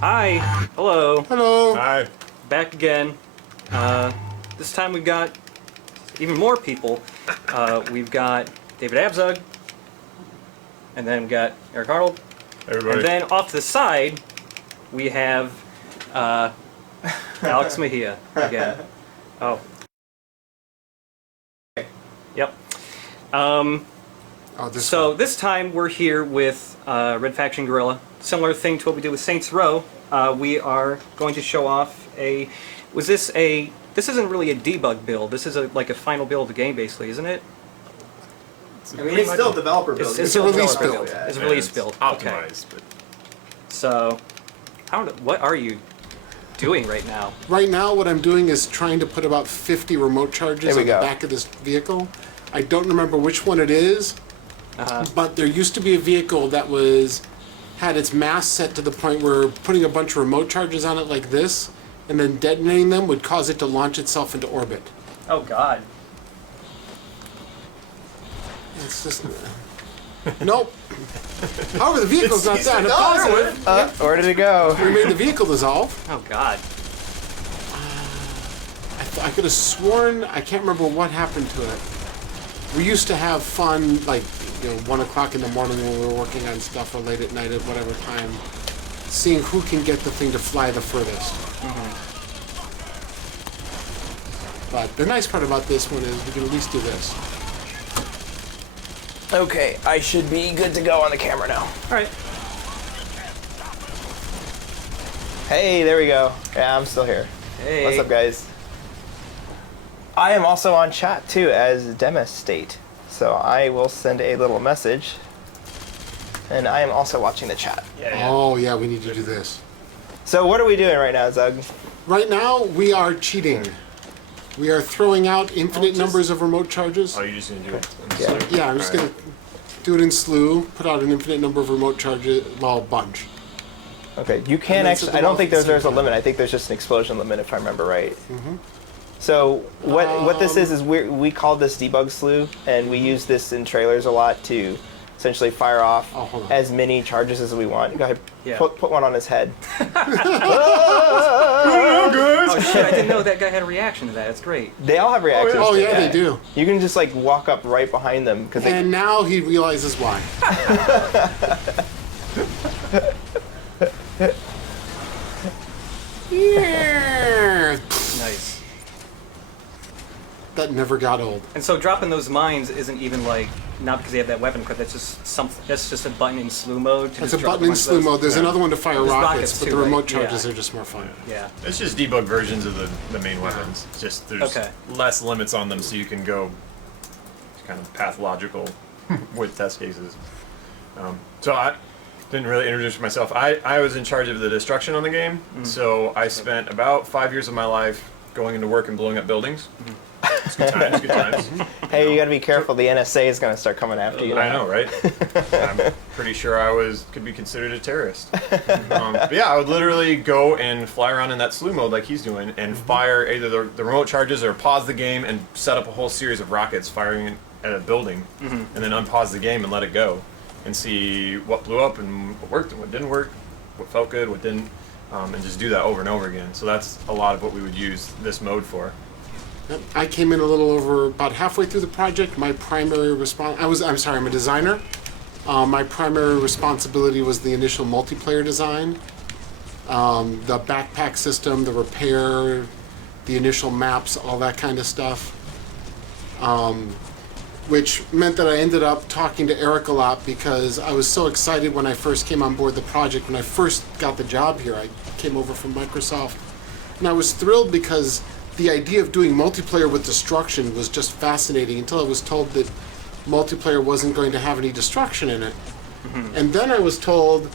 Hi. Hello. Hello. Hi. Back again. This time we've got even more people. We've got David Abzug, and then we've got Eric Arnold, Everybody. and then off to the side we have Alex Mejia again. Oh. Yep. This time we're here with Red Faction Guerrilla. Similar thing to what we did with Saints Row. We are going to show off a... This isn't really a debug build. This is like a final build of the game, basically, isn't it? I mean, it's still a developer build. It's a release build. Yeah, It's a release build. Okay. Optimized, but So, I don't know. What are you doing right now? Right now, what I'm doing is trying to put about 50 remote charges on the back of this vehicle. I don't remember which one it is, but there used to be a vehicle that had its mass set to the point where putting a bunch of remote charges on it like this, and then detonating them would cause it to launch itself into orbit. Oh, God. It's just... Nope. However, the vehicle's not that positive. Where did it go? We made the vehicle dissolve. Oh, God. I could have sworn, I can't remember what happened to it. We used to have fun, like, 1 o'clock in the morning when we were working on stuff, or late at night at whatever time, seeing who can get the thing to fly the furthest. But the nice part about this one is we can at least do this. Okay, I should be good to go on the camera now. All right. Hey, there we go. Yeah, I'm still here. Hey. What's up, guys? I am also on chat, too, as Demastate. So I will send a little message. And I am also watching the chat. Oh, yeah, we need to do this. So what are we doing right now, Zug? Right now, we are cheating. We are throwing out infinite numbers of remote charges. oh, you're just gonna do it. Yeah, I'm just going to do it in slew, put out an infinite number of remote charges, well, a bunch. Okay, you can actually... I don't think there's a limit. I think there's just an explosion limit, if I remember right. So what this is we call this debug slew, and we use this in trailers a lot to essentially fire off as many charges as we want. Go ahead, put one on his head. Oh, shit, I didn't know that guy had a reaction to that. That's great. They all have reactions. Oh, to yeah, that. they do. You can just like walk up right behind them. And now he realizes why. Yeah. Nice. That never got old. And so dropping those mines isn't even like, not because they have that weapon, but that's just something. That's just a button in slew mode. That's a button in slew mode. There's another one to fire rockets, but too, the remote right? charges are just more fun. Yeah. It's just debug versions of the main weapons. It's just there's less limits on them, so you can go kind of pathological with test cases. So I didn't really introduce myself. I was in charge of the destruction on the game, so I spent about 5 years of my life going into work and blowing up buildings. It's good times, good times. Hey, you gotta be careful. The NSA is gonna start coming after you. I know, right? I'm pretty sure I could be considered a terrorist. But yeah, I would literally go and fly around in that slew mode like he's doing and fire either the remote charges or pause the game and set up a whole series of rockets firing at a building, and then unpause the game and let it go and see what blew up and what worked and what didn't work, what felt good, what didn't, and just do that over and over again. So that's a lot of what we would use this mode for. I came in a little over about halfway through the project. My primary I'm a designer. My primary responsibility was the initial multiplayer design, the backpack system, the repair, the initial maps, all that kind of stuff. Which meant that I ended up talking to Eric a lot because I was so excited when I first came on board the project. When I first got the job here, I came over from Microsoft, and I was thrilled because the idea of doing multiplayer with destruction was just fascinating until I was told that multiplayer wasn't going to have any destruction in it. And then I was told,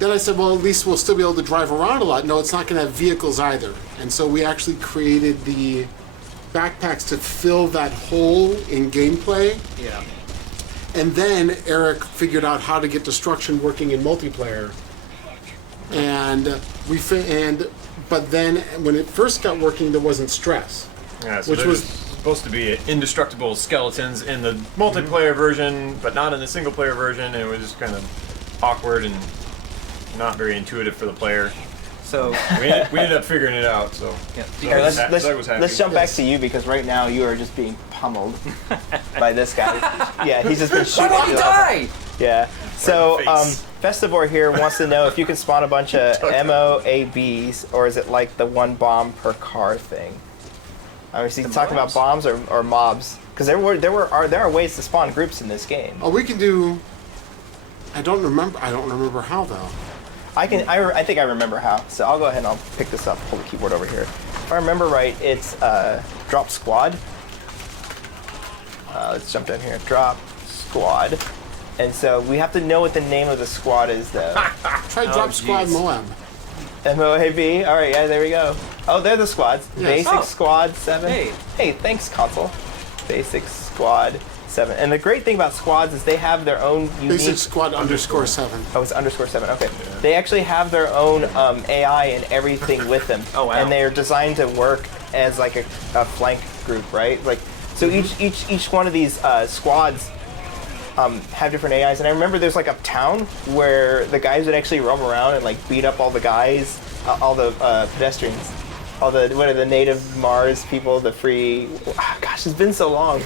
then I said, well, at least we'll still be able to drive around a lot. No, it's not going to have vehicles either. And so we actually created the backpacks to fill that hole in gameplay. Yeah. And then Eric figured out how to get destruction working in multiplayer. But then when it first got working, there wasn't stress. Yeah, so which was supposed to be indestructible skeletons in the multiplayer version, but not in the single player version. It was just kind of awkward and not very intuitive for the player. So we ended up figuring it out. So yeah, Here, let's, Zach let's, was happy. let's jump back Yes. to you because right now you are just being pummeled by this guy. Yeah, he's just been why shooting won't at he you. die? Yeah. So, Right in the face. Festivore here wants to know if you can spawn a bunch of MOABs, or is it like the one bomb per car thing? I was talking about bombs or mobs, because there are ways to spawn groups in this game. Oh, we can do. I don't remember how though. I think I remember how. So I'll go ahead and I'll pick this up. Pull the keyboard over here. If I remember right, it's drop squad. Let's jump down here. Drop squad. And so we have to know what the name of the squad is, though. Try Drop Squad jeez. Moab. MOAB. All right, yeah, there we go. Oh, they're the squads. Yes. Basic Oh. Squad 7. Hey. Thanks, console. Basic Squad 7. And the great thing about squads is they have their own unique... Basic Squad _7. Oh, it's _7. Okay. They actually have their own AI and everything with them. Oh, wow. And they are designed to work as like a flank group, right? Like, so each one of these squads have different AIs. And I remember there's like a town where the guys would actually roam around and like beat up all the guys, all the pedestrians. All the native Mars people, the free. Gosh, it's been so long.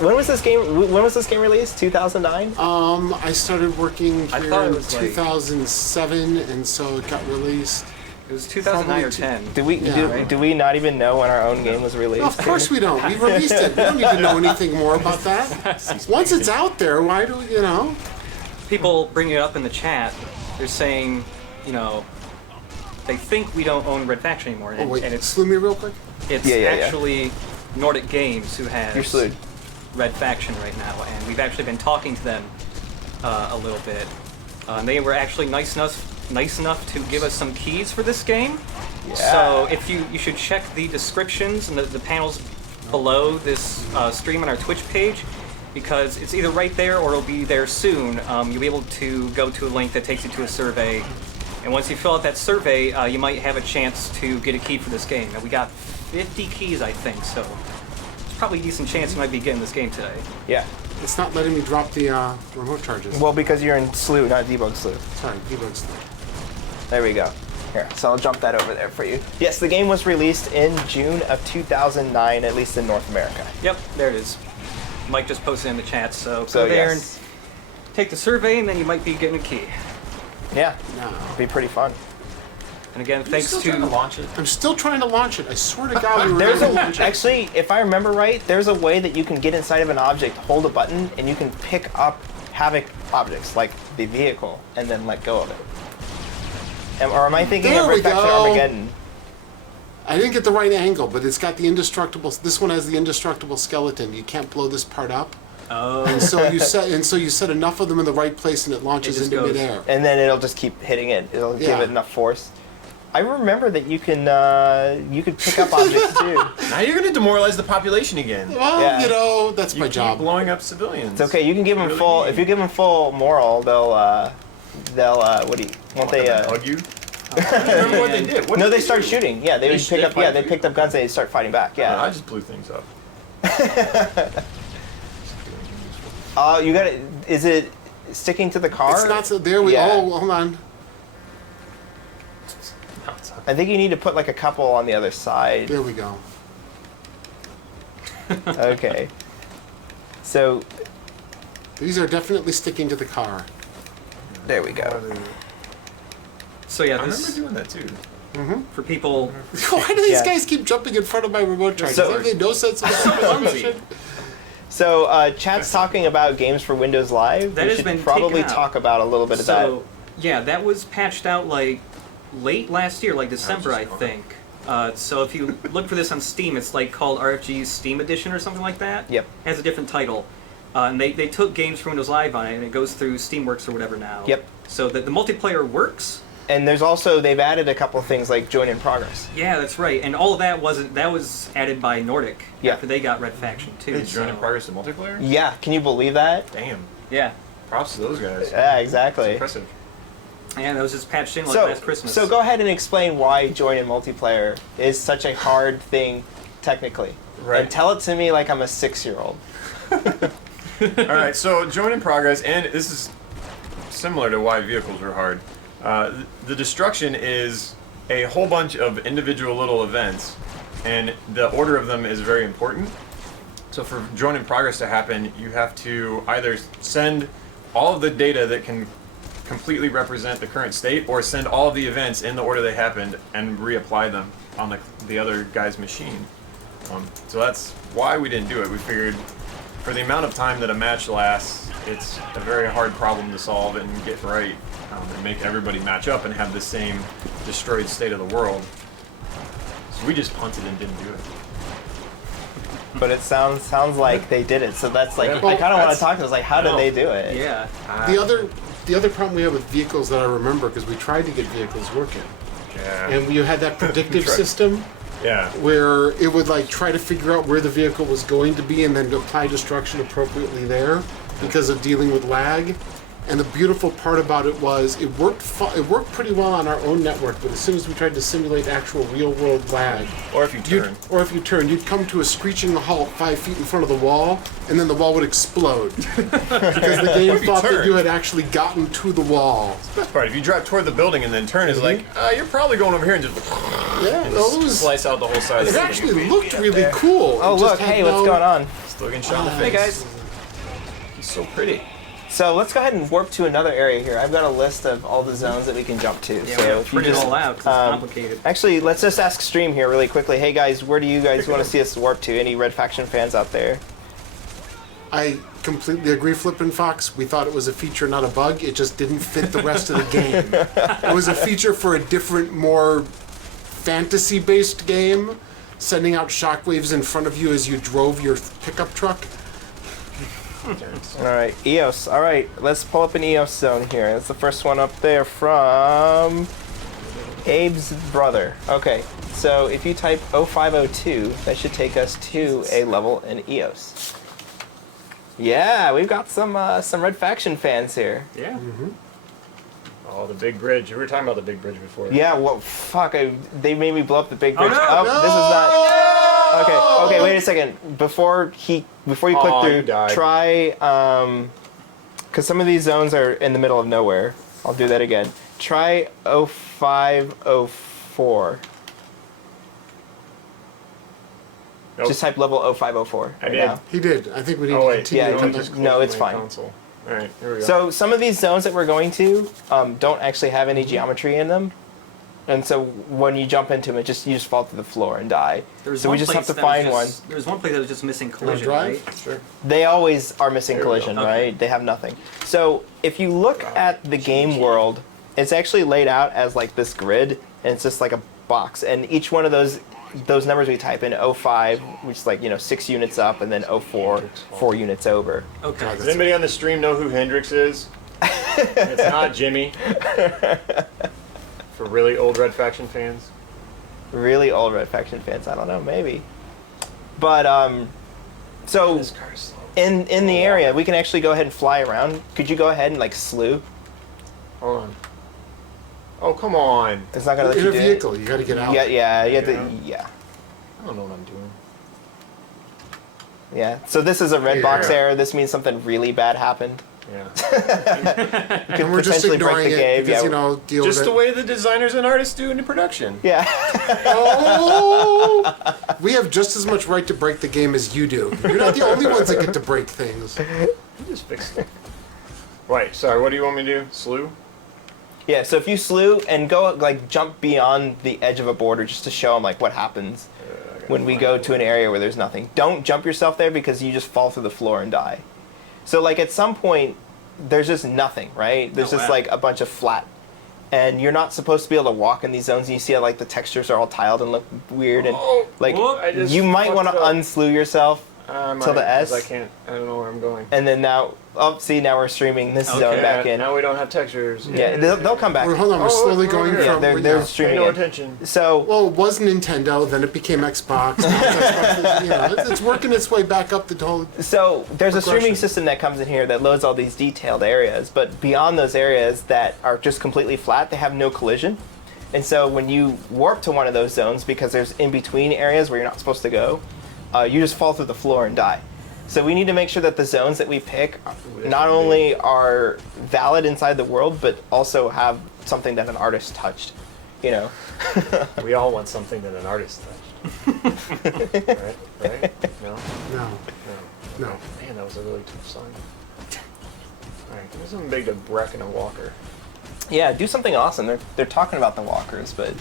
When was this game released? 2009. I started working I here thought it in was like- 2007, and so it got released. It was 2009 or Probably 10. Do we Yeah. do we not even know when our own game was released? No, of course we don't. We released it. We don't need to know anything more about that. Once it's out there, why do we, People bring it up in the chat. They're saying, they think we don't own Red Faction anymore, Oh and, wait, and it's slew me real quick. Yeah. actually Nordic Games who has You're slewed. Red Faction right now, and we've actually been talking to them a little bit. And they were actually nice enough to give us some keys for this game. Yeah. So if you should check the descriptions and the panels below this stream on our Twitch page, because it's either right there or it'll be there soon. You'll be able to go to a link that takes you to a survey, and once you fill out that survey, you might have a chance to get a key for this game. And we got 50 keys, I think, so there's probably a decent chance you might be getting this game today. Yeah. It's not letting me drop the remote charges. Well, because you're in slew, not debug slew. Sorry, debug's There we go. Here, so I'll jump that over there for you. Yes, the game was released in June of 2009, at least in North America. Yep, there it is. Mike just posted in the chat, so So go there yes. and take the survey, and then you might be getting a key. Yeah, No. it'd be pretty fun. And again, thanks Still trying to to launch it. I'm still trying to launch it. I swear to God, we were There's going a to launch it. actually, if I remember right, there's a way that you can get inside of an object, hold a button, and you can pick up Havoc objects like the vehicle and then let go of it. Or am I thinking There of we Red Faction go. Armageddon? I didn't get the right angle, but it's got the indestructible. This one has the indestructible skeleton. You can't blow this part up. oh, And so you set enough of them in the right place, and it launches It just into goes. midair. And then it'll just keep hitting it. It'll give Yeah. it enough force. I remember that you can pick up objects too. Now you're gonna demoralize the population again. Well, Yeah. that's You my keep job. blowing up civilians. It's okay. You can give them Really full. mean. If you give them full moral, they'll what do you? Won't they? hug you? Remember what they did? What No, did they start do? shooting. Yeah, they would pick up. fight Yeah, they for picked up guns. They start fighting back. I Yeah. just blew things up. You got it. Is it sticking to the car? It's not so. There we. Yeah. Oh, hold on. I think you need to put like a couple on the other side. There we go. Okay. So These are definitely sticking to the car. there we go. so yeah, I remember this doing that too. for people. Why do these Yeah. guys keep jumping in front of my remote charges? So- Have they no sense of clumsy. So chat's talking about games for Windows Live. That we has should been probably taken out. talk about a little bit of that. So yeah, that was patched out like late last year, like December, I just think. So if you look for this on Steam, it's like called RFG's Steam Edition or something like that. Yep. Has a different title. And they took games from Windows Live on it, and it goes through Steamworks or whatever now. Yep. So that the multiplayer works. And there's also they've added a couple things like join in progress. Yeah, that's right. And all of that was added by Nordic Yeah. after they got Red Faction too. Hey, join in so- progress to multiplayer? Yeah, can you believe that? Damn. Yeah. Props to those guys. Yeah, exactly. Impressive. And that was just patched in like So, last Christmas. so go ahead and explain why join in multiplayer is such a hard thing technically. Right. And tell it to me like I'm a 6-year-old. All right, so join in progress, and this is similar to why vehicles are hard. The destruction is a whole bunch of individual little events, and the order of them is very important. So for drone in progress to happen, you have to either send all of the data that can completely represent the current state, or send all of the events in the order they happened and reapply them on the other guy's machine. So that's why we didn't do it. We figured for the amount of time that a match lasts, it's a very hard problem to solve and get right, and make everybody match up and have the same destroyed state of the world. So we just punted and didn't do it. But it sounds like they did it. So that's like, Yeah. I kind of want that's- to talk to us, like, how did they do it? Yeah. The other problem we have with vehicles that I remember, because we tried to get vehicles working, Yeah. and you had that predictive Right. system Yeah. where it would like try to figure out where the vehicle was going to be and then apply destruction appropriately there because of dealing with lag. And the beautiful part about it was it worked pretty well on our own network, but as soon as we tried to simulate actual real-world lag, Or if you turn. you'd come to a screeching halt 5 feet in front of the wall, and then the wall would explode because the game if you thought that turn. you had actually gotten to the wall. Best part, if you drive toward the building and then turn, is like, you're probably going over here and just Yeah, and no, it was. slice out the whole side of It the actually building. looked really cool. Oh, It just look, had hey, what's no- going on? Still getting shot in the Hey face. guys. He's so pretty. So let's go ahead and warp to another area here. I've got a list of all the zones that we can jump to. Yeah, so we have to if you print it just, all out 'cause it's complicated. Actually, let's just ask Stream here really quickly. Hey guys, where do you guys want to see us warp to? Any Red Faction fans out there? I completely agree, Flippin' Fox. We thought it was a feature, not a bug. It just didn't fit the rest of the game. It was a feature for a different, more fantasy-based game, sending out shockwaves in front of you as you drove your pickup truck. All right, EOS. All right, let's pull up an EOS zone here. That's the first one up there from Abe's brother. Okay, so if you type 0502, that should take us to a level in EOS. Yeah, we've got some Red Faction fans here. Yeah. Oh, the big bridge. We were talking about the big bridge before. Yeah, well, fuck, they made me blow up the big Oh, bridge. no, This is not... Okay, wait a second. Before you click Oh, through, you died. try, because some of these zones are in the middle of nowhere. I'll do that again. Try 0504. Nope. Just type level 0504 I right did. now. He did. I think we need Oh, to wait. continue. Yeah, to you cut just- that. no, it's fine. Console. All right, here we go. So some of these zones that we're going to don't actually have any geometry in them. And so when you jump into them, you just fall to the floor and die. There was So we one just have place to that was find one. There was one place that was just missing collision, drive? right? Sure. They always are missing There we go. collision, Okay. right? They have nothing. So if you look at the game world, it's actually laid out as like this grid, and it's just like a box. And each one of those numbers we type in 05, which is like 6 units up, and then 04, 4 units over. Okay. Does anybody on the stream know who Hendrix is? It's not Jimmy. For really old Red Faction fans. Really old Red Faction fans, I don't know, maybe. But so This car's slow. in the area, we can actually go ahead and fly around. Could you go ahead and like slew? Hold on. Oh, come on. It's not gonna let In you a do vehicle, you got to get it. out. Yeah, you have Yeah. to, yeah. I don't know what I'm doing. Yeah, so this is a red Yeah. box error. This means something really bad happened. Yeah. Could And we're just potentially break ignoring the it game. because, Yeah. deal Just with the it. way the designers and artists do into production. Yeah. Oh! We have just as much right to break the game as you do. You're not the only ones that get to break things. You just fixed it. Right, sorry, what do you want me to do? Slew? Yeah, so if you slew and go like jump beyond the edge of a border just to show them like what happens when we go to an area where there's nothing. Don't jump yourself there because you just fall through the floor and die. So like at some point there's just nothing, right? There's Oh, just wow. like a bunch of flat. And you're not supposed to be able to walk in these zones, and you see how like the textures are all tiled and look weird, and Oh, like whoop, I just you might fucked want to up. unslew yourself. Till the S? I can't, I don't know where I'm going. And then now, see, now we're streaming this zone Okay. back in. Now we don't have textures. Yeah, they'll come back. We're, hold on, we're Oh, slowly look, going over Yeah, from... they're yeah. streaming Pay no it. attention. So, Well, it was Nintendo, then it became Xbox. Now it's Xbox. It's working its way back up the whole... so there's a streaming Progression. system that comes in here that loads all these detailed areas, but beyond those areas that are just completely flat, they have no collision. And so when you warp to one of those zones, because there's in-between areas where you're not supposed to go, you just fall through the floor and die. So we need to make sure that the zones that we pick not only are valid inside the world, but also have something that an artist touched. you know. We all want something that an artist touched. Right? Right? No? No. No. No. Man, that was a really tough sign. Alright, give me something big to wreck in a walker. Yeah, do something awesome. They're talking about the walkers, but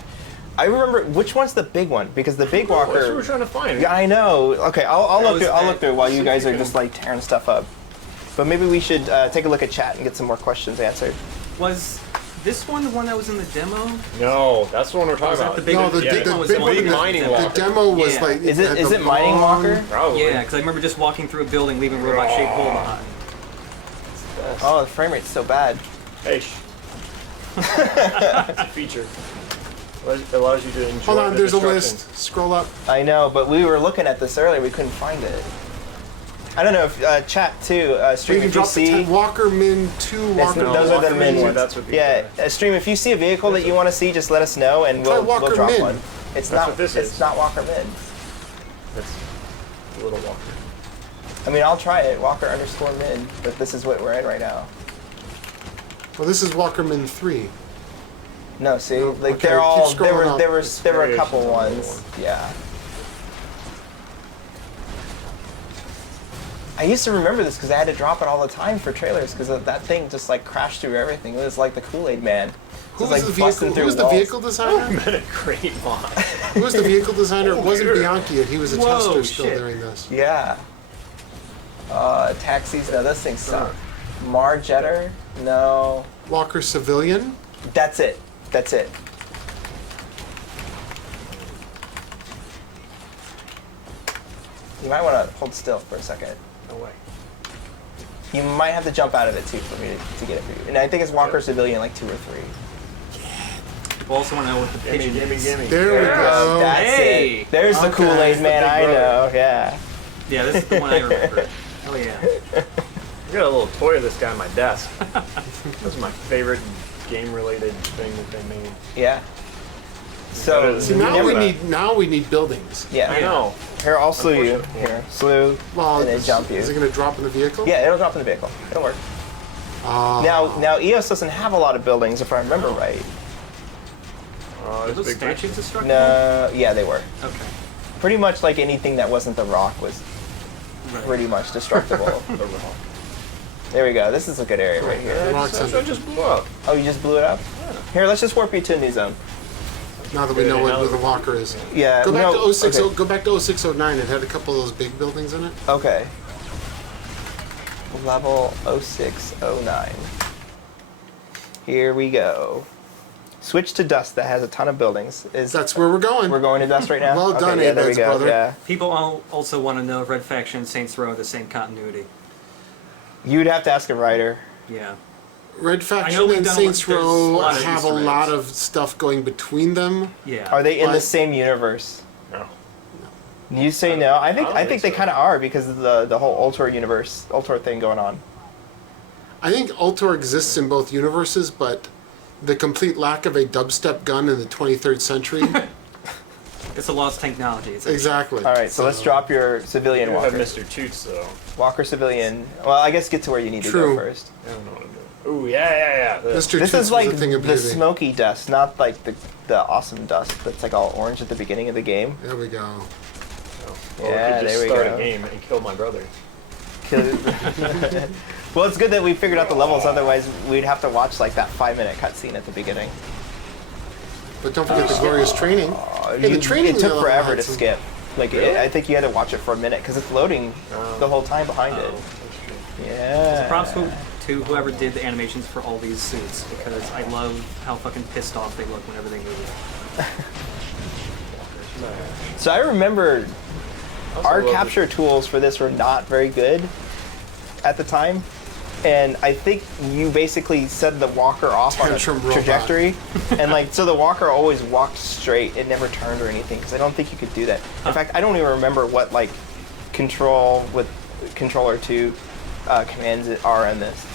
I remember which one's the big one because the big That's what walker. we're trying to find. Yeah, I know. Okay, I'll That look was through. I'll that look through while you guys are significant- just like tearing stuff up. But maybe we should take a look at chat and get some more questions answered. Was this one the one that was in the demo? No, that's the one we're talking Was that about. the big No, the, Yeah, the, one was big the one, big the, mining the walker. demo was Yeah. like Is had it the Mining long- Walker? Probably. Yeah, because I remember just walking through a building, leaving robot-shaped hole behind. Oh, the frame rate's so bad. Hey, it's a feature. It allows you to enjoy Hold on, the there's a destruction. list. Scroll up. I know, but we were looking at this earlier. We couldn't find it. I don't know if chat too. So you Stream can if you drop the see. Walker Min 2 Yes, Walker. those are the Walker min Min, ones. that's what these Yeah, are. Stream. If you see a vehicle that you want to see, just let us know, and Try we'll Walker drop Min. one. It's That's not. what this it's is. not Walker Min. That's a little walker. I mean, I'll try it. Walker _ min. But this is what we're in right now. Well, this is Walker Min 3. No, see, No, like okay, they're keep all scrolling up. there were It's a couple variations ones. on the Yeah. I used to remember this because I had to drop it all the time for trailers because that thing just like crashed through everything. It was like the Kool-Aid Man. Who Just, was like, the busting vehicle? through Who was the walls. vehicle designer? Been a great mod. Who was the vehicle designer? It wasn't Computer. Bianchi yet. He was a Whoa, tester still shit. during this. Yeah. Taxis. No, those things suck. Marjetter. No. Walker Civilian. That's it. That's it. You might want to hold still for a second. No way. You might have to jump out of it too for me to get it for you. And I think it's Walker Yep. Civilian like 2 or 3. People also want to know what the Gimme, pigeon gimme, is. gimme. There we go. That's Hey! it. There's the Okay. Kool-Aid Man. Big I brother. know. Yeah. Yeah, this is the one I remember. Oh yeah. I got a little toy of this guy on my desk. That's my favorite game-related thing that they made. Yeah. So See, We now we need buildings. yeah. I know. Here, I'll slew you. Unfortunately. Here, slew, Well, and then is, jump you. is it going to drop in the vehicle? Yeah, it'll drop in the vehicle. It'll work. Now EOS doesn't have a lot of buildings, if I remember right. Oh, Are this those big statues destructible? No, yeah, they were. Okay. Pretty much like anything that wasn't the Rock was Right. pretty much destructible. There we go. This is a good area right here. The Rock's That's under. what just blew up. Oh, you just blew it up? Here, let's just warp you to a new zone. Now that we know where the Walker is. Yeah. Go back no, to 06. Okay. Go back to 0609. It had a couple of those big buildings in it. Okay. Level 0609. Here we go. Switch to dust that has a ton of buildings. That's where we're going. We're going to dust right now? Well Okay, done, yeah, there we Abzug, go. brother. Yeah. People also want to know if Red Faction and Saints Row are the same continuity. You'd have to ask a writer. Yeah. Red I know Faction we've and done Saints there's a Row lot of have a Easter lot eggs. of stuff going between them. Yeah. Are they in the What? same universe? No. You say no. I think don't I think think they so. kind of are because of the whole Ultor universe, Ultor thing going on. I think Ultor exists in both universes, but the complete lack of a dubstep gun in the 23rd century. It's a lost technology. It's Exactly. All right, so let's drop your civilian You have walker. Mr. Toots though. Walker civilian. Well, I guess get to where you need to True. go first. I don't know what I'm doing. Ooh, yeah. Mr. This Toots is like was a thing of the beauty. smoky dust, not like the awesome dust that's like all orange at the beginning of the game. There we go. Well, Yeah, we could just there we start go. a game and kill my brother. Well, it's good that we figured out the levels. Otherwise, we'd have to watch like that 5-minute cutscene at the beginning. But don't forget the glorious training. Hey, the training It took level forever had to some- skip. Like I think you had to watch it for a minute because it's loading the whole time behind it. That's true. Yeah. Props to whoever did the animations for all these suits because I love how fucking pissed off they look whenever they move. So I remember Also our love capture tools for this were not very good at the time. And I think you basically set the walker off on a Tantrum robot. trajectory. And like, so the walker always walked straight. It never turned or anything. Because I don't think you could do that. In fact, I don't even remember what like control with controller 2 commands are in this.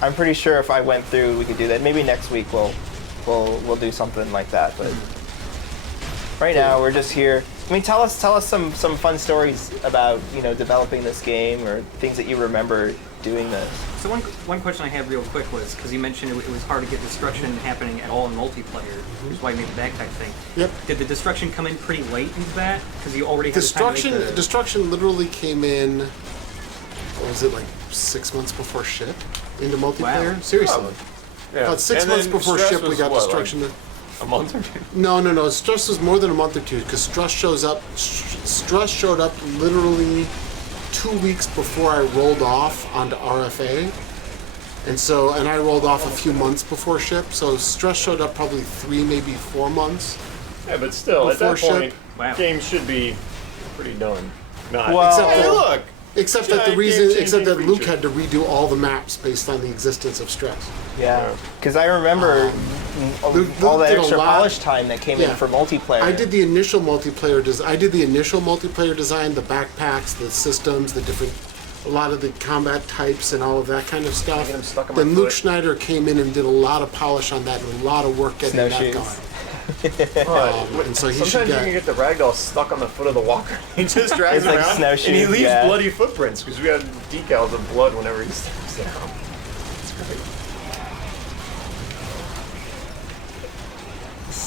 I'm pretty sure if I went through, we could do that. Maybe next week we'll do something like that. But right now we're just here. I mean, tell us some fun stories about developing this game or things that you remember doing this. So one one question I had real quick was, because you mentioned it was hard to get destruction happening at all in multiplayer, which is why you made the backpack thing. Yep. Did the destruction come in pretty late into that? Because you already had the time to make the... Destruction literally came in, what was it, like 6 months before ship into multiplayer? Wow. Seriously. Probably. Yeah. About 6 And months then before Stress ship, we was got what, destruction. like a month or two. No. Stress was more than a month or two because Stress showed up literally 2 weeks before I rolled off onto RFA, and I rolled off a few months before ship. So Stress showed up probably 3, maybe 4 months. Yeah, but still, at that Before point, ship. Wow. game should be pretty done. Not Well- Except Hey, that, look. except that the Giant reason, game-changing except that Luke feature. had to redo all the maps based on the existence of Stress. Yeah, because I remember Luke all that did a extra lot- polish time that came Yeah. in for multiplayer. I did the initial multiplayer design, the backpacks, the systems, a lot of the combat types and all of that kind of stuff. Get 'em stuck on my Then Luke foot. Schneider came in and did a lot of polish on that and a lot of work getting that Snowshoes. going. Right. And so he Sometimes should you can get. get the ragdoll stuck on the foot of the walker. He just drives It's like around snowshoes, and he leaves yeah. bloody footprints because we have decals of blood whenever he steps down. It's great.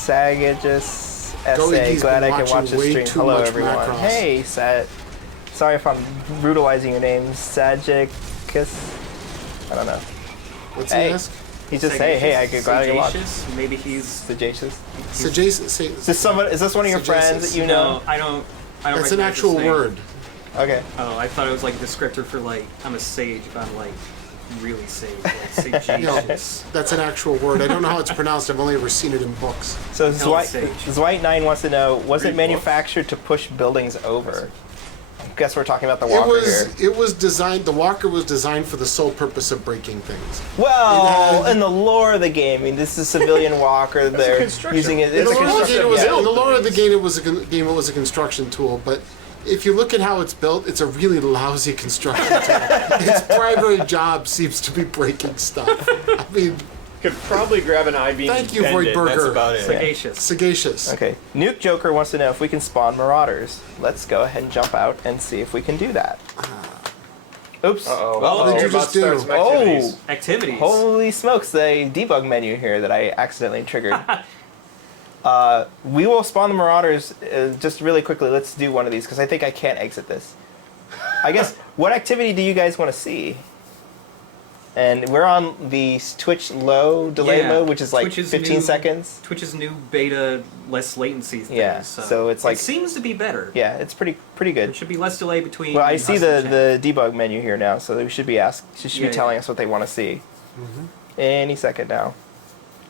Sagagus Go, SA. he's Glad been I can watch watching this way stream. too Hello, much everyone. Macross. Hey, sorry if I'm brutalizing your name. Sagikus. I don't know. What's Hey. he ask? He just hey, I could glad I can watch. Sagacious? Maybe he's... Sagacious. So Jason, say, Is this one of your friends that you know? No, I don't that's an recognize actual his name. word. Okay. Oh, I thought it was like a descriptor for like, I'm a sage if I'm like really sage, like No, sagacious. that's an actual word. I don't know how it's pronounced. I've only ever seen it in books. So Hell Sage. Zwite9 wants to know, was it Read manufactured to push buildings over? I guess we're talking about the It walker here. was designed. The walker was designed for the sole purpose of breaking things. Well, It had- in the lore of the game, I mean, this is civilian walker. They're construction. using it. In It's the a lore of the game, it was, construction. in the lore of the things. game, it was a construction tool. But if you look at how it's built, it's a really lousy construction tool. Its primary job seems to be breaking stuff. I mean, Could probably grab an I-beam. Thank you, and bend it. Voidberg. That's about it. Sagacious. sagacious. Okay. Nuke Joker wants to know if we can spawn Marauders. Let's go ahead and jump out and see if we can do that. Oops. Uh-oh. Well, what did you We're about just to start do? some activities. Activities. Holy smokes, the debug menu here that I accidentally triggered. We will spawn the Marauders just really quickly. Let's do one of these because I think I can't exit this. I guess, what activity do you guys want to see? And we're on the Twitch low delay Yeah, mode, which is like Twitch's 15 new- seconds. Twitch's new beta, less latency thing. Yeah, so it's like- it seems to be better. Yeah, it's pretty There good. should be less delay between. Well, I us see and chat. the debug menu here now, so we should be should Yeah, be telling yeah. us what they want to see. Any second now.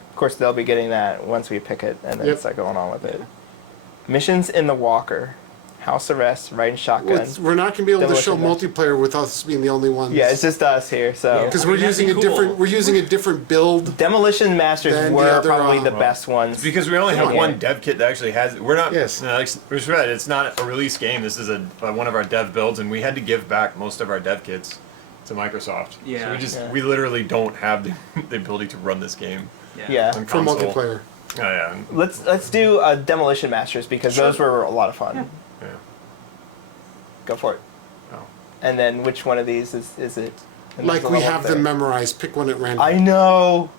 Of course, they'll be getting that once we pick it and then Yep. start going on with it. Missions in the Walker, House Arrest, riding shotgun. We're not going to be able to show Demolition multiplayer with us being the only ones. Yeah, it's just us here. So because I mean, we're that'd using be a cool. different. We're using a different build. Demolition Masters Then the were other, probably the best ones. Because we only Come have on. one dev kit that actually has. We're not. Yes. No, like Bruce read, it's not a release game. This is a one of our dev builds, and we had to give back most of our dev kits to Microsoft. Yeah. So we literally don't have the ability to run this game Yeah. on For console. multiplayer. Oh yeah. Let's do Demolition Masters because those were a lot of fun. Yeah. Go for it. Oh. And then which one of these is it? And there's Like a we level have up them there. memorized. Pick one at random. I know.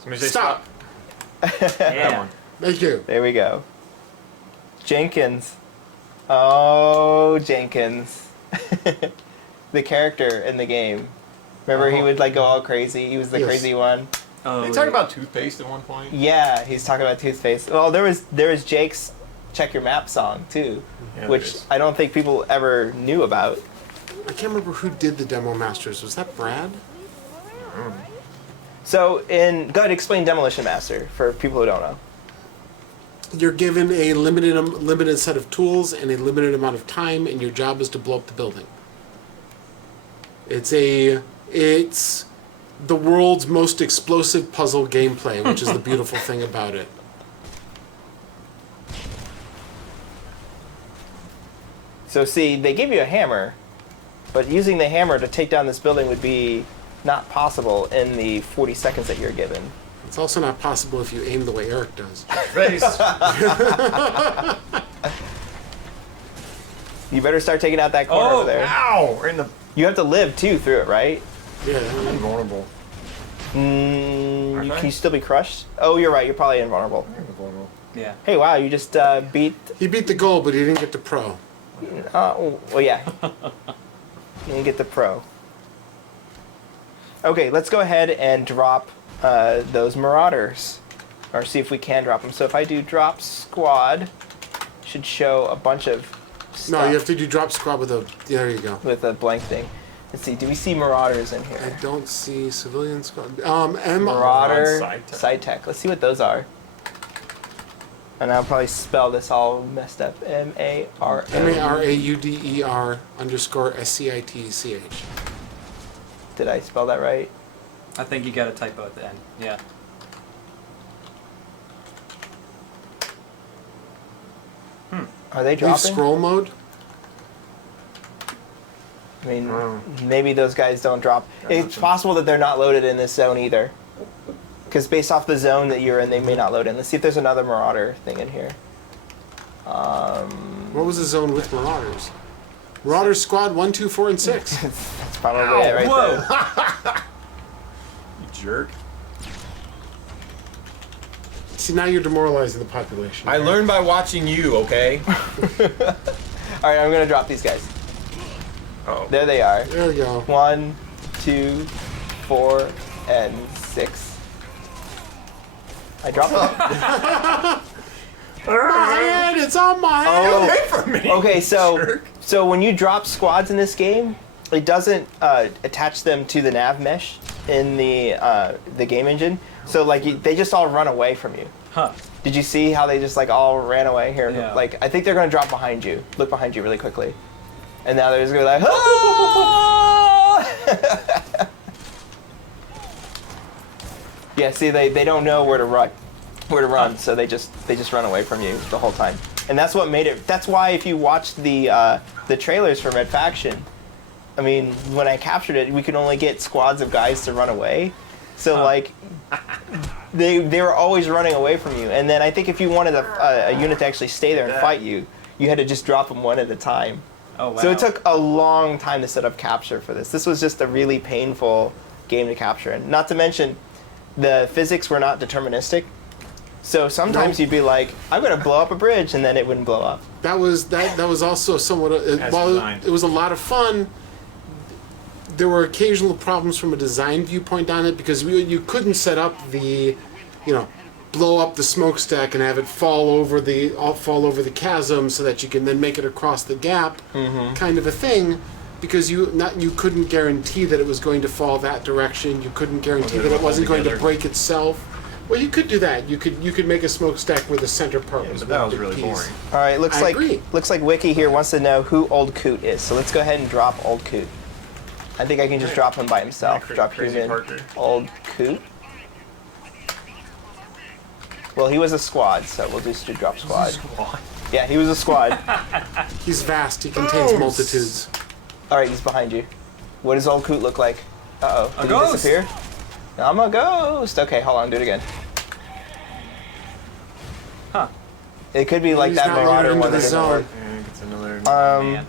Somebody say Stop. That Yeah. one. Thank you. There we go. Jenkins. Oh, Jenkins. The character in the game. Remember he would like go all crazy? He was the Yes. crazy one. Oh, They talk about toothpaste at one point. Yeah, he's talking about toothpaste. Well, there was Jake's Check Your Map song too, Yeah, there which is. I don't think people ever knew about. I can't remember who did the demo masters. Was that Brad? So go ahead, explain Demolition Master for people who don't know. You're given a limited set of tools and a limited amount of time, and your job is to blow up the building. It's the world's most explosive puzzle gameplay, which is the beautiful thing about it. So see, they give you a hammer, but using the hammer to take down this building would be not possible in the 40 seconds that you're given. It's also not possible if you aim the way Eric does. Face. You better start taking out that corner Oh, over there. Ow! We're in the. You have to live too through it, right? Yeah. Invulnerable. Can you still be crushed? Oh, you're right. You're probably invulnerable. Invulnerable. Yeah. Hey, wow! You just beat. He beat the goal, but he didn't get the pro. Well, yeah. You didn't get the pro. Okay, let's go ahead and drop those Marauders, or see if we can drop them. So if I do drop squad, should show a bunch of stuff. No, you have to do drop squad with a. There you go. With a blank thing. Let's see. Do we see Marauders in here? I don't see civilian squad. Marauder, Side tech. side tech. Let's see what those are. And I'll probably spell this all messed up. M-A-R-A. MARAUDER_SCITCH. Did I spell that right? I think you got a typo at the end. Yeah. Are they Leave dropping? scroll mode. I mean, maybe those guys don't drop. It's possible that they're not loaded in this zone either. Because based off the zone that you're in, they may not load in. Let's see if there's another Marauder thing in here. What was the zone with Marauders? Marauders squad 1, 2, 4, and 6. That's probably it right Whoa! there. You jerk. See, now you're demoralizing the population. I learned by watching you, okay? Alright, I'm going to drop these guys. Oh. There they are. There you go. 1, 2, 4, and 6. I dropped them. My head, it's on my head. Oh. Away from me. Okay, so Jerk. when you drop squads in this game, it doesn't attach them to the nav mesh in the game engine. So like they just all run away from you. Huh. Did you see how they just like all ran away here? Yeah. Like I think they're gonna drop behind you. Look behind you really quickly. And now they're just gonna be like, "Ah!" Yeah, see they don't know where to run, so they just run away from you the whole time. And that's what made it. That's why if you watched the trailers for Red Faction, I mean, when I captured it, we could only get squads of guys to run away. So like, they were always running away from you. And then I think if you wanted a unit to actually stay there and fight you, you had to just drop them one at a time. Oh wow. So it took a long time to set up capture for this. This was just a really painful game to capture, and not to mention, the physics were not deterministic. So sometimes you'd be like, I'm going to blow up a bridge, and then it wouldn't blow up. That was also somewhat. While designed. it was a lot of fun, there were occasional problems from a design viewpoint on it because you couldn't set up the, blow up the smokestack and have it fall over the chasm so that you can then make it across the gap, kind of a thing, because you couldn't guarantee that it was going to fall that direction. You couldn't guarantee that it wasn't going to break itself. Well, you could do that. You could make a smokestack where the center part was But that one was big really piece. boring. All right, looks I agree. like Wiki here wants to know who Old Coot is. So let's go ahead and drop Old Coot. I think I can just drop him by himself. Drop Crazy human. Parker. Old Coot. Well, he was a squad, so we'll just do drop squad. Yeah, he was a squad. He's vast. He contains multitudes. All right, he's behind you. What does Old Coot look like? Uh-oh. Did he ghost. disappear? I'm a ghost. Okay, hold on. Do it again. Huh. It could be like He's that not loaded Marauder into one the that doesn't zone. work. I think it's another. Man.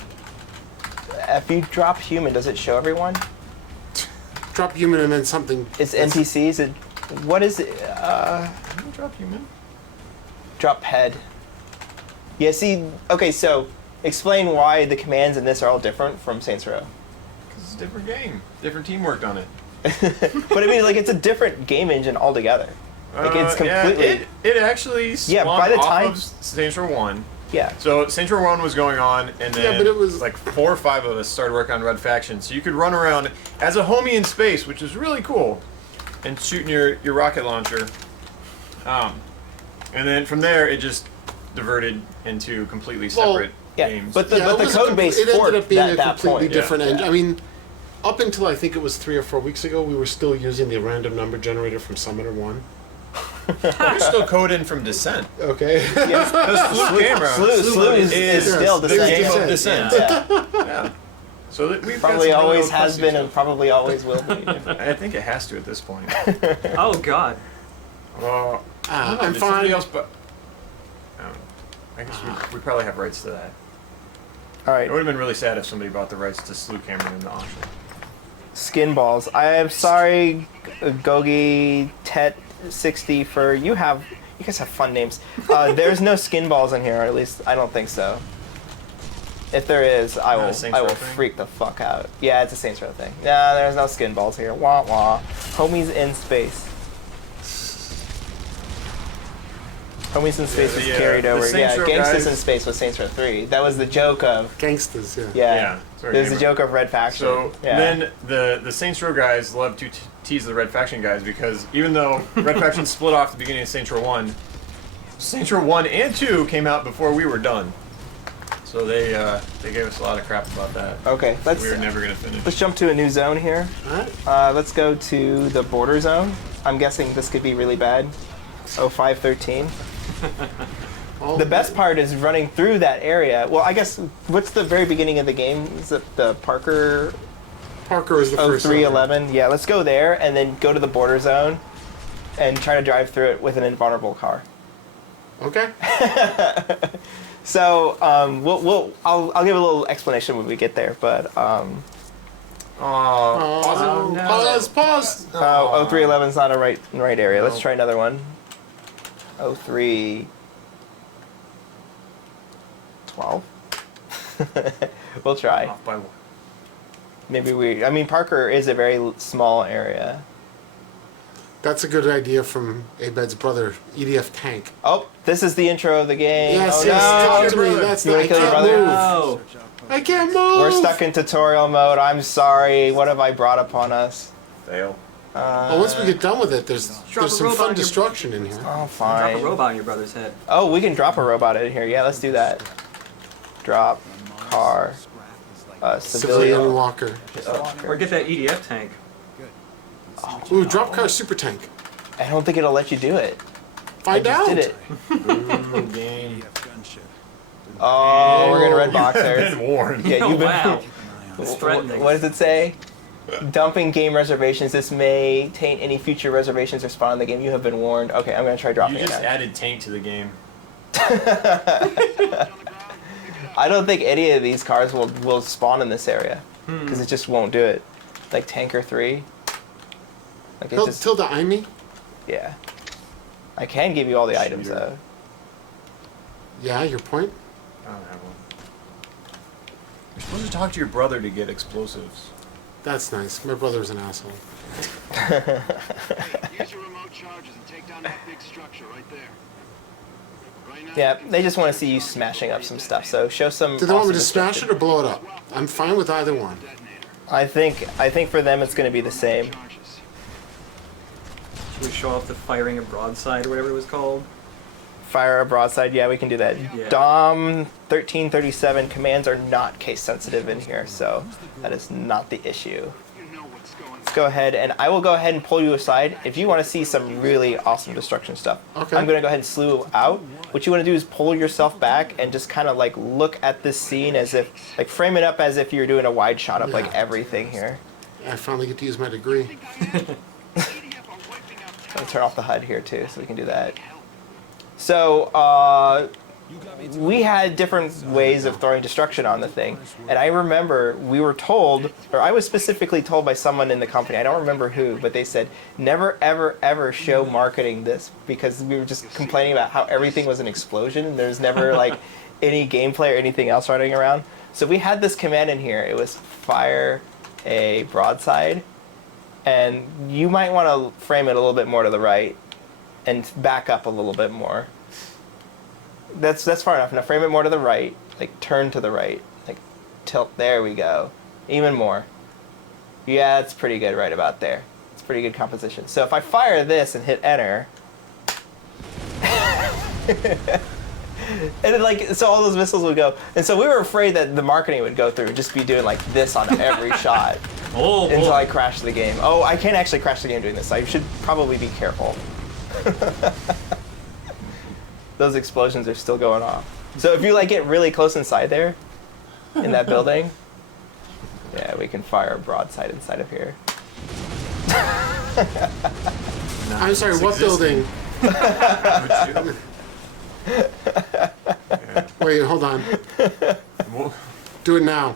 If you drop human, does it show everyone? Drop human and then something. It's NPCs. What is it? Drop human. Drop head. Yeah, see, okay, so explain why the commands in this are all different from Saints Row. Because it's a different game. Different team worked on it. But I mean, like, it's a different game engine altogether. Like, it's completely... It actually spawned by the off time- of Saints Row 1. Yeah. So Saints Row 1 was going on, and then but it was- like 4 or 5 of us started working on Red Faction. So you could run around as a homie in space, which is really cool, and shooting your rocket launcher. And then from there, it just diverted into completely separate Yeah, games. but the it was code base it ended forked up being a that completely point. different Yeah. engine. I mean, up until I think it was 3 or 4 weeks ago, we were still using the random number generator from Summoner 1. You're still coding from Descent. Okay. Yeah. The slew camera. Slew is still the the same. game of Descent. Yeah. Yeah. So we've got Probably some really always old has questions. been and probably always will be. I think it has to at this point. Oh God. Well, I'm did somebody fine. else I guess we probably have rights to that. All It right. would have been really sad if somebody bought the rights to slew Cameron in the auction. Skin balls. I am sorry, Gogi Tet 60 for you guys have fun names. There's no skin balls in here, or at least I don't think so. If there is, I will freak the fuck out. Yeah, it's a Saints Row thing. Nah, there's no skin balls here. Wah wah. Homies in space. Homies in space was carried over. Yeah, Gangsters in space was Saints Row 3. That was the joke of Gangsters, yeah. Yeah. There's the joke of Red Faction. So then the Saints Row guys love to tease the Red Faction guys because even though Red Faction split off at the beginning of Saints Row 1, Saints Row 1 and 2 came out before we were done. So they gave us a lot of crap about that. Okay, We were never gonna finish. let's jump to a new zone here. Alright. Let's go to the border zone. I'm guessing this could be really bad. 0513. Oh, The best part is running through that area. Well, I guess what's the very beginning of the game? Is it the Parker Parker is the first. 0311? Yeah, let's go there and then go to the border zone and try to drive through it with an invulnerable car. Okay. So I'll give a little explanation when we get there, but Pause. 0311 is not a right area. Let's try another one. 0312. We'll try. Off by one. Maybe I mean Parker is a very small area. That's a good idea from Abed's brother, EDF Tank. Oh, this is the intro of the game. Yes, Oh, yes, no. talk to me. That's You not, wanna I kill your can't brother? move. No. I can't move. We're stuck in tutorial mode. I'm sorry. What have I brought upon us? Fail. Well, once we get done with it, there's Drop a some robot fun in your- destruction in here. Oh, Drop fine. a robot on your brother's head. Oh, we can drop a robot in here. Yeah, let's do that. Drop car. Civilian Civilian. walker. Or get that EDF tank. Ooh, drop car super tank. I don't think it'll let you do it. Find I just out. did it. Game. Oh, we're gonna red box there. Been warned. Yeah, you've been. Wow. It's threatening. What does it say? Dumping game reservations. This may taint any future reservations or spawn in the game. You have been warned. Okay, I'm gonna try dropping You it just now. added tank to the game. I don't think any of these cars will spawn in this area because it just won't do it. Like Tanker 3. Like it just, Tilda Imy? yeah. I can give you all the items though. Yeah, your point? I don't have one. You're supposed to talk to your brother to get explosives. That's nice. My brother's an asshole. Use your remote charges and take down that big structure right there. Right now, Yeah, they just want to see you smashing up some stuff. So show some. Do they want me to awesome smash it or blow it up? I'm fine with either one. I think for them it's going to be the same. charges. Should we show off the firing a broadside or whatever it was called? Fire a broadside. Yeah, we can do that. Yeah. Dom 1337 commands are not case sensitive in here, so that is not the issue. You know what's going on. Let's go ahead and I will go ahead and pull you aside if you want to see some really awesome destruction stuff. Okay. I'm going to go ahead and slew out. What you want to do is pull yourself back and just kind of like look at this scene as if, like frame it up as if you're doing a wide shot of like Yeah. everything here. I finally get to use my degree. I'll turn off the HUD here too, so we can do that. So, we had different ways of throwing destruction on the thing, and I remember we were told, or I was specifically told by someone in the company, I don't remember who, but they said, never ever ever show marketing this, because we were just complaining about how everything was an explosion, and there's never like any gameplay or anything else running around. So we had this command in here, it was fire a broadside, and you might want to frame it a little bit more to the right, and back up a little bit more. That's far enough. Now frame it more to the right, like turn to the right, like tilt. There we go. Even more. Yeah, it's pretty good right about there. It's pretty good composition. So if I fire this and hit enter, and then like so all those missiles would go. And so we were afraid that the marketing would go through and just be doing like this on every shot Oh, until boy. I crash the game. Oh, I can't actually crash the game doing this. I should probably be careful. Those explosions are still going off. So if you like get really close inside there, in that building, yeah, we can fire a broadside inside of here. I'm sorry, It's what existing. building? Wait, hold on. Do it now.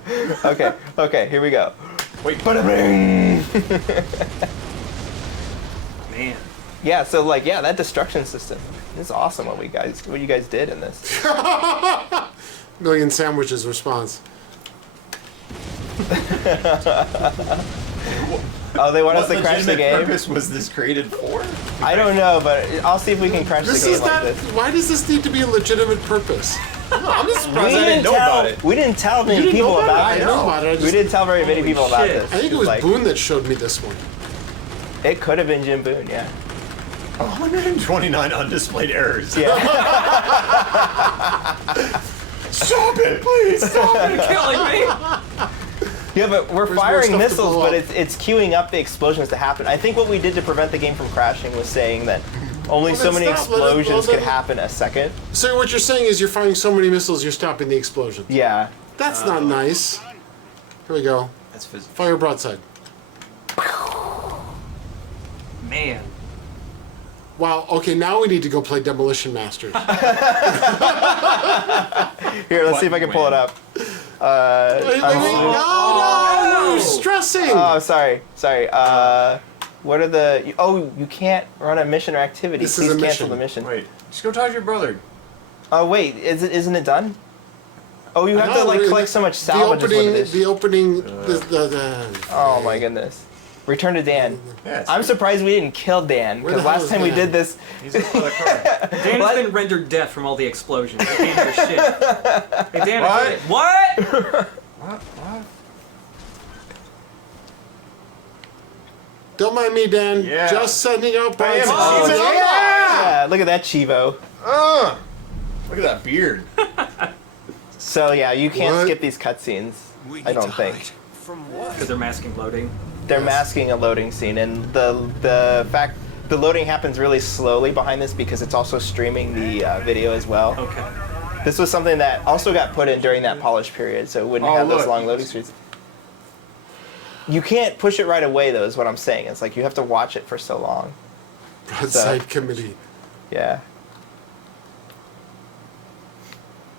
Okay, here we go. Wait, Bada bing! Man. Yeah, so like, yeah, that destruction system is awesome. What you guys did in this. Million sandwiches response. Oh, they want us what to crash the legitimate game? purpose was this created for? I don't know, but I'll see if we can crash This the game is like not. this. Why does this need to be a legitimate purpose? I'm just surprised I didn't know about it. We didn't tell many didn't people know about about it? it. I know about it. I We just- didn't tell very many Holy people about shit. this. I think it was Like, Boone that showed me this one. It could have been Jim Boone, yeah. 129 undisplayed errors. Yeah. Stop it, please. Stop it. You're killing me. Yeah, but we're There's more firing stuff to missiles, blow but up. it's queuing up the explosions to happen. I think what we did to prevent the game from crashing was saying that only Well, so many that's not- let it- explosions well, could then- happen a second. So what you're saying is you're firing so many missiles, you're stopping the explosion. Yeah. That's not nice. Here we go. That's physical. Fire broadside. Man. Wow. Okay, now we need to go play Demolition Masters. Here, let's see if I can pull it up. Wait. No, you're stressing. Oh, sorry. What are the... Oh, you can't run a mission or activity. This is Please a cancel mission. the mission. Wait, just go talk to your brother. Oh, wait. Isn't it done? Oh, you have to, like, collect so much salvage is what it is. The opening. The Oh, my goodness. Return to Dan. Yeah, I'm surprised we didn't kill Dan, Where the because hell last is time we Dan? did this... He's in the car. Dan What? has been rendered deaf from all the explosions. He can't hear shit. Hey, Dan, What? What? What? Don't mind me, Dan. Yeah. Just sending out Bam, broadsides. Chivo. Yeah, look at that Chivo. Look at that beard. So yeah, you can't What? skip these cutscenes. I don't think Because they're masking loading. they're masking a loading scene, and the fact the loading happens really slowly behind this because it's also streaming the video as well. Okay. This was something that also got put in during that polish period, so it wouldn't Oh, have those look. long loading screens. You can't push it right away, though. Is what I'm saying. It's like you have to watch it for so long. Broadside committee. Yeah.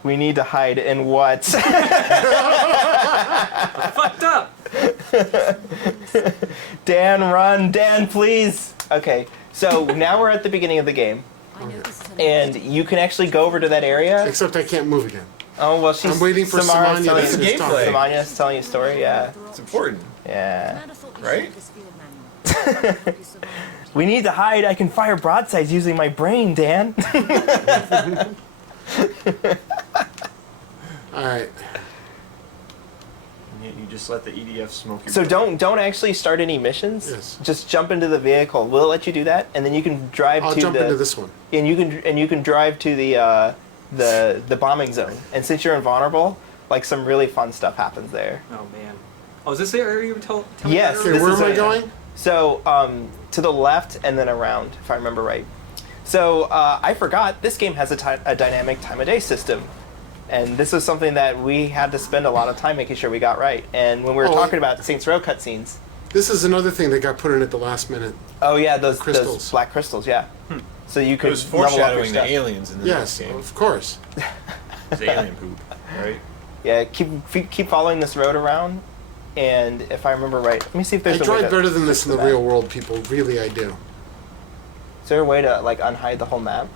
We need to hide in what? Fucked up. Dan, run! Dan, please! Okay, so now we're at the beginning of the game, and you can actually go over to that area. Except I can't move again. Oh, well, she's... I'm waiting for Samara's Samanya telling to you- finish talking. Samanya's telling you a story, yeah. It's important. Yeah. Right? We need to hide. I can fire broadsides using my brain, Dan. All right. You just let the EDF smoke your So brain. don't actually start any missions. Yes. Just jump into the vehicle. We'll let you do that, and then you can drive I'll to jump the... into this one. And you can drive to the bombing zone. And since you're invulnerable, like some really fun stuff happens there. Oh, man. Oh, is this the area you were telling me Yes, about Okay, earlier? this where is am I a- going? So to the left and then around, if I remember right. So I forgot this game has a dynamic time of day system, and this was something that we had to spend a lot of time making sure we got right. And when we were Oh, talking about Saints Row cutscenes, This is another thing that got put in at the last minute. oh yeah, those Crystals. black crystals, yeah. So you It could was level up your foreshadowing the stuff. aliens in the Yes, next game. of course. It's alien poop, right? Yeah, keep following this road around, and if I remember right, let me see if I there's a way drive to better than this fix in the that. real world, people. Really, I do. Is there a way to like unhide the whole map?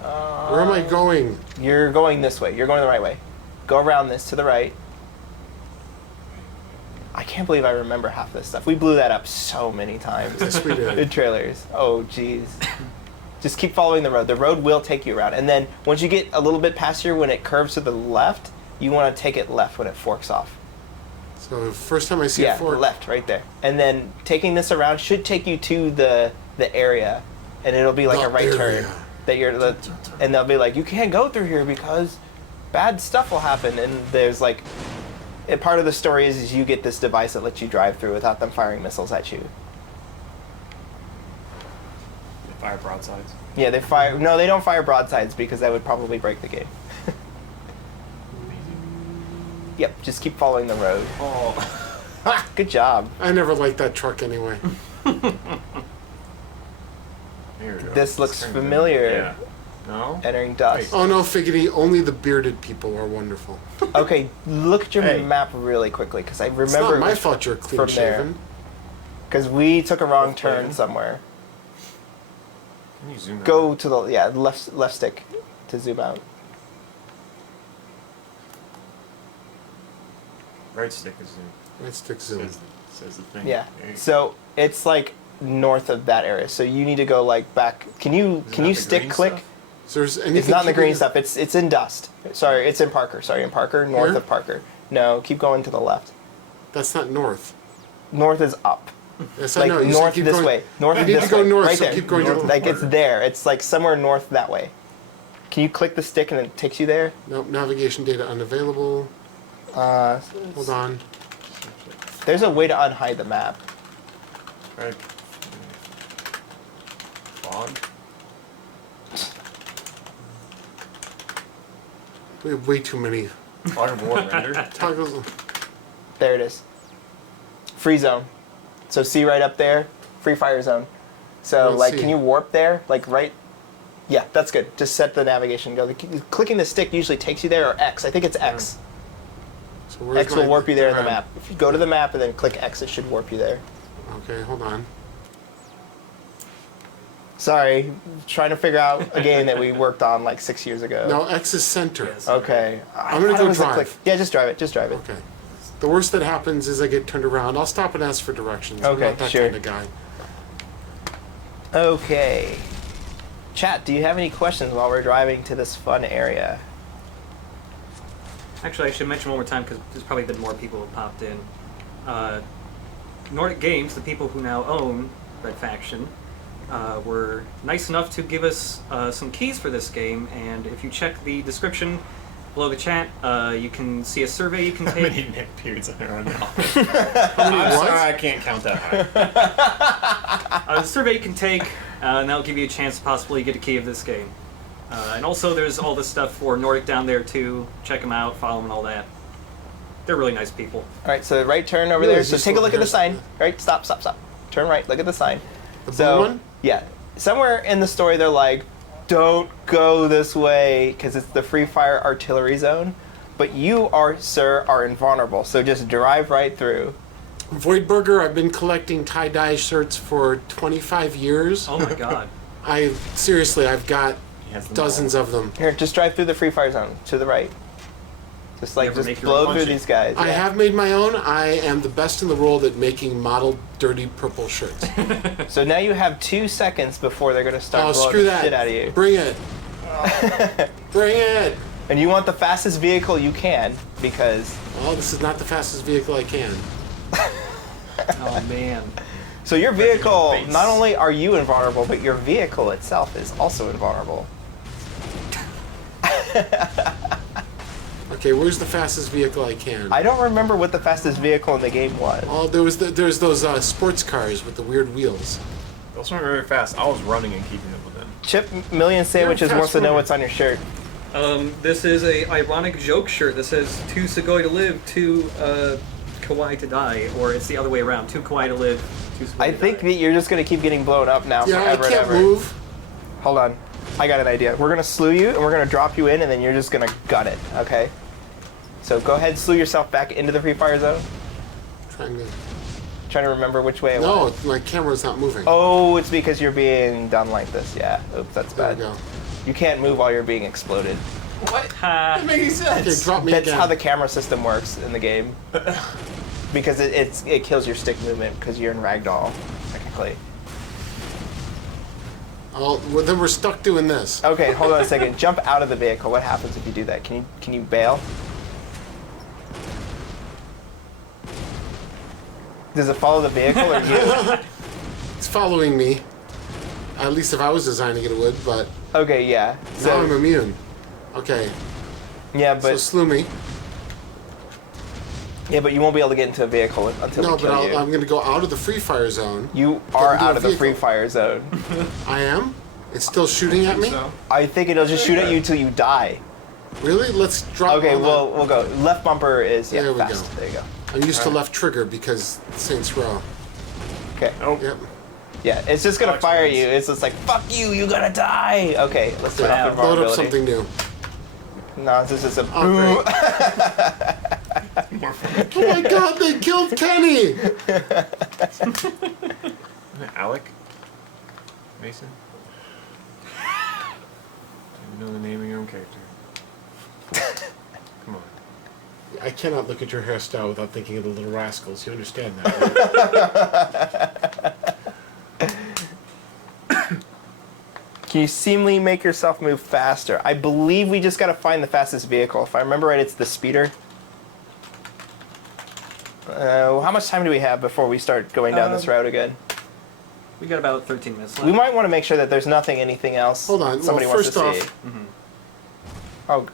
Where am I going? You're going this way. You're going the right way. Go around this to the right. I can't believe I remember half this stuff. We blew that up so many times Yes, we in did. trailers. Oh, jeez. Just keep following the road. The road will take you around. And then once you get a little bit past here, when it curves to the left, you want to take it left when it forks off. So first time I see Yeah, a fork. left, right there. And then taking this around should take you to the area, and it'll be like The a right area. turn. And they'll be like, you can't go through here because bad stuff will happen. And there's like, part of the story is you get this device that lets you drive through without them firing missiles at you. They fire broadsides. Yeah, they fire. No, they don't fire broadsides because that would probably break the game. Yep, just keep following the road. Oh. Good job. I never liked that truck anyway. Here we go. This looks Turn it. familiar. Yeah. No? Entering dust. Oh no, Figgity, only the bearded people are wonderful. Okay, look at your Hey. map really quickly, because I remember It's not it my was fault you're clean from there. shaven. Because we took a wrong Left turn button. somewhere. Can you zoom that Go out? to the left stick to zoom out. Right stick is zoom. Right stick zoom. Says the thing. Yeah. There you go. So it's like north of that area. So you need to go like back. Can you Is it not the stick green click? stuff? So there's anything It's not in the green keeping- stuff. It's in dust. Sorry, it's in Parker. Sorry, in Parker, north Here? of Parker. No, keep going to the left. That's not north. North is up. Yes, I Like know. You said north keep this going- way. North You need this to go way. north, right so there. keep going to the Like it's Parker. there. It's like somewhere north that way. Can you click the stick and it takes you there? Nope, navigation data unavailable. Hold on. There's a way to unhide the map. Right. Fog? We have way too many Fog of war render? toggles. There it is. Free zone. So see right up there, free fire zone. So Let's like, see. can you warp there? Like right? Yeah, that's good. Just set the navigation. Go. Clicking the stick usually takes you there, or X. I think it's X. So where's X will my- warp you there in the Alright. map. If you go to the map and then click X, it should warp you there. Okay, hold on. Sorry, trying to figure out a game that we worked on like 6 years ago. No, X is center. Yes. Okay. I'm gonna go drive. Yeah, just drive it. Just drive it. Okay. The worst that happens is I get turned around. I'll stop and ask for directions. I'm Okay, not that sure. kind of guy. Okay. Chat, do you have any questions while we're driving to this fun area? Actually, I should mention one more time because there's probably been more people who popped in. Nordic Games, the people who now own Red Faction, were nice enough to give us some keys for this game, and if you check the description below the chat, you can see a survey you can How many take. neck beards are there on now? What? Sorry, I can't count that high. The survey you can take, and that'll give you a chance to possibly get a key of this game. And also, there's all this stuff for Nordic down there too. Check them out, follow them, and all that. They're really nice people. All right, so right turn over Really, there. it's So just take a over look at the here. sign. Right, stop. Turn right. Look at the sign. The So blue one? yeah, somewhere in the story they're like, "Don't go this way because it's the free fire artillery zone." But you are, sir, are invulnerable. So just drive right through. Voidburger, I've been collecting tie-dye shirts for 25 years. Oh my god. Seriously, I've got He has them dozens all. of them. Here, just drive through the free fire zone to the right. Just like ever just make your blow own through punching? these guys. I yeah. have made my own. I am the best in the world at making model dirty purple shirts. So now you have 2 seconds before they're gonna start Oh, blowing screw the that. shit out of you. Bring it. Bring it. And you want the fastest vehicle you can because Well, this is not the fastest vehicle I can. Oh man. so your vehicle, face. not only are you invulnerable, but your vehicle itself is also invulnerable. Okay, where's the fastest vehicle I can? I don't remember what the fastest vehicle in the game was. Oh, there's those sports cars with the weird wheels. Those weren't very fast. I was running and keeping up with them. Chip Million Sandwiches fast wants to know forward. what's on your shirt. This is a ironic joke shirt that says "Too Sugoi to live, too kawaii to die," or it's the other way around: "Too kawaii to live, too sugoi I to think die." that you're just gonna keep getting blown up now Yeah, I forever and can't ever. move. Hold on. I got an idea. We're gonna slew you and we're gonna drop you in and then you're just gonna gut it, okay? So go ahead, slew yourself back into the free fire zone. Trying to. Trying to remember which way it No, was. my camera's not moving. Oh, it's because you're being done like this. Yeah. Oops, that's there we bad. go. You can't move while you're being exploded. Ha. Making sense. Okay, drop me That's again. how the camera system works in the game. Because it kills your stick movement because you're in ragdoll, technically. Oh, well, then we're stuck doing this. Okay, hold on a second. Jump out of the vehicle. What happens if you do that? Can you bail? Does it follow the vehicle or you? It's following me. At least if I was designing it, it would, but Okay, yeah. now I'm So immune. Okay, yeah, so but slew me. you won't be able to get into a vehicle until No, we but kill you. I'm going to go out of the free fire zone. You are into a out of the free vehicle. fire zone. I am? It's still shooting at me? So, I think it'll just shoot at you till you die. Really? Let's drop Okay, hold on. we'll go. Left bumper is There we fast. go. There you go. I'm used to left trigger because Saints Row. Okay. oh, Yep. Yeah, it's just gonna Alex fire wins. you. It's just like, fuck you, you gotta die. Okay, let's do Wow. it. Load up something new. No, this is a Oh, great. Oh my god, they killed Kenny! Isn't it Alec Mason? Do you know the name of your own character? Come on. I cannot look at your hairstyle without thinking of the Little Rascals. You understand that, right? Can you seemingly make yourself move faster? I believe we just gotta find the fastest vehicle. If I remember right, it's the speeder. How much time do we have before we start going down this route again? We got about 13 minutes left. We might want to make sure that there's anything else Hold on. somebody Well, wants to first see. off, Oh,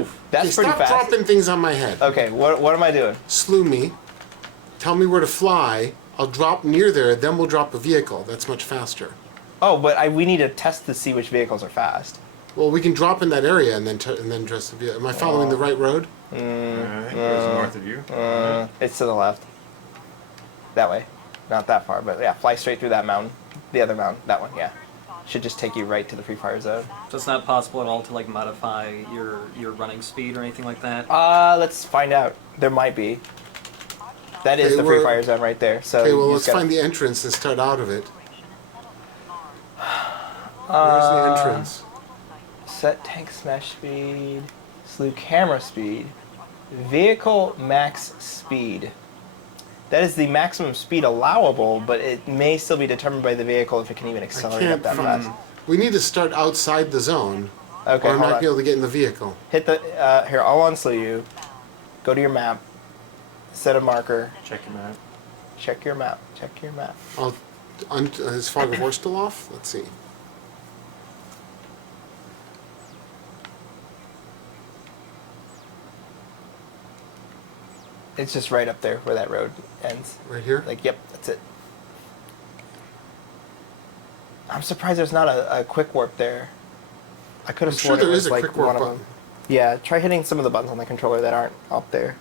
Oof. that's okay, pretty stop fast. dropping things on my head. Okay, what am I doing? Slew me. Tell me where to fly. I'll drop near there, then we'll drop a vehicle. That's much faster. Oh, but we need to test to see which vehicles are fast. Well, we can drop in that area and then dress the vehicle. Am I following the right road? I think it was north of you. It's to the left. That way. Not that far, but yeah, fly straight through that mountain. The other mountain. That one, yeah. Should just take you right to the free fire zone. So it's not possible at all to like modify your running speed or anything like that. Let's find out. There might be. That is Okay, the free we're- fire zone right there. So Okay, well, you let's just gotta- find the entrance and start out of it. Where's the entrance? Set tank smash speed, slew camera speed, vehicle max speed. That is the maximum speed allowable, but it may still be determined by the vehicle if it can even accelerate up that fast. We need to start outside the zone, Okay, or I'm hold not on. be able to get in the vehicle. Hit the here. I'll unslew you. Go to your map. Set a marker. Check your map. Check your map. Check your map. Is Fog of War still off? Let's see. It's just right up there where that road ends. Right here? Like, yep, that's it. I'm surprised there's not a quick warp there. I could have I'm sworn sure there it is was a like quick warp one of button. them. Yeah, try hitting some of the buttons on the controller that aren't up there.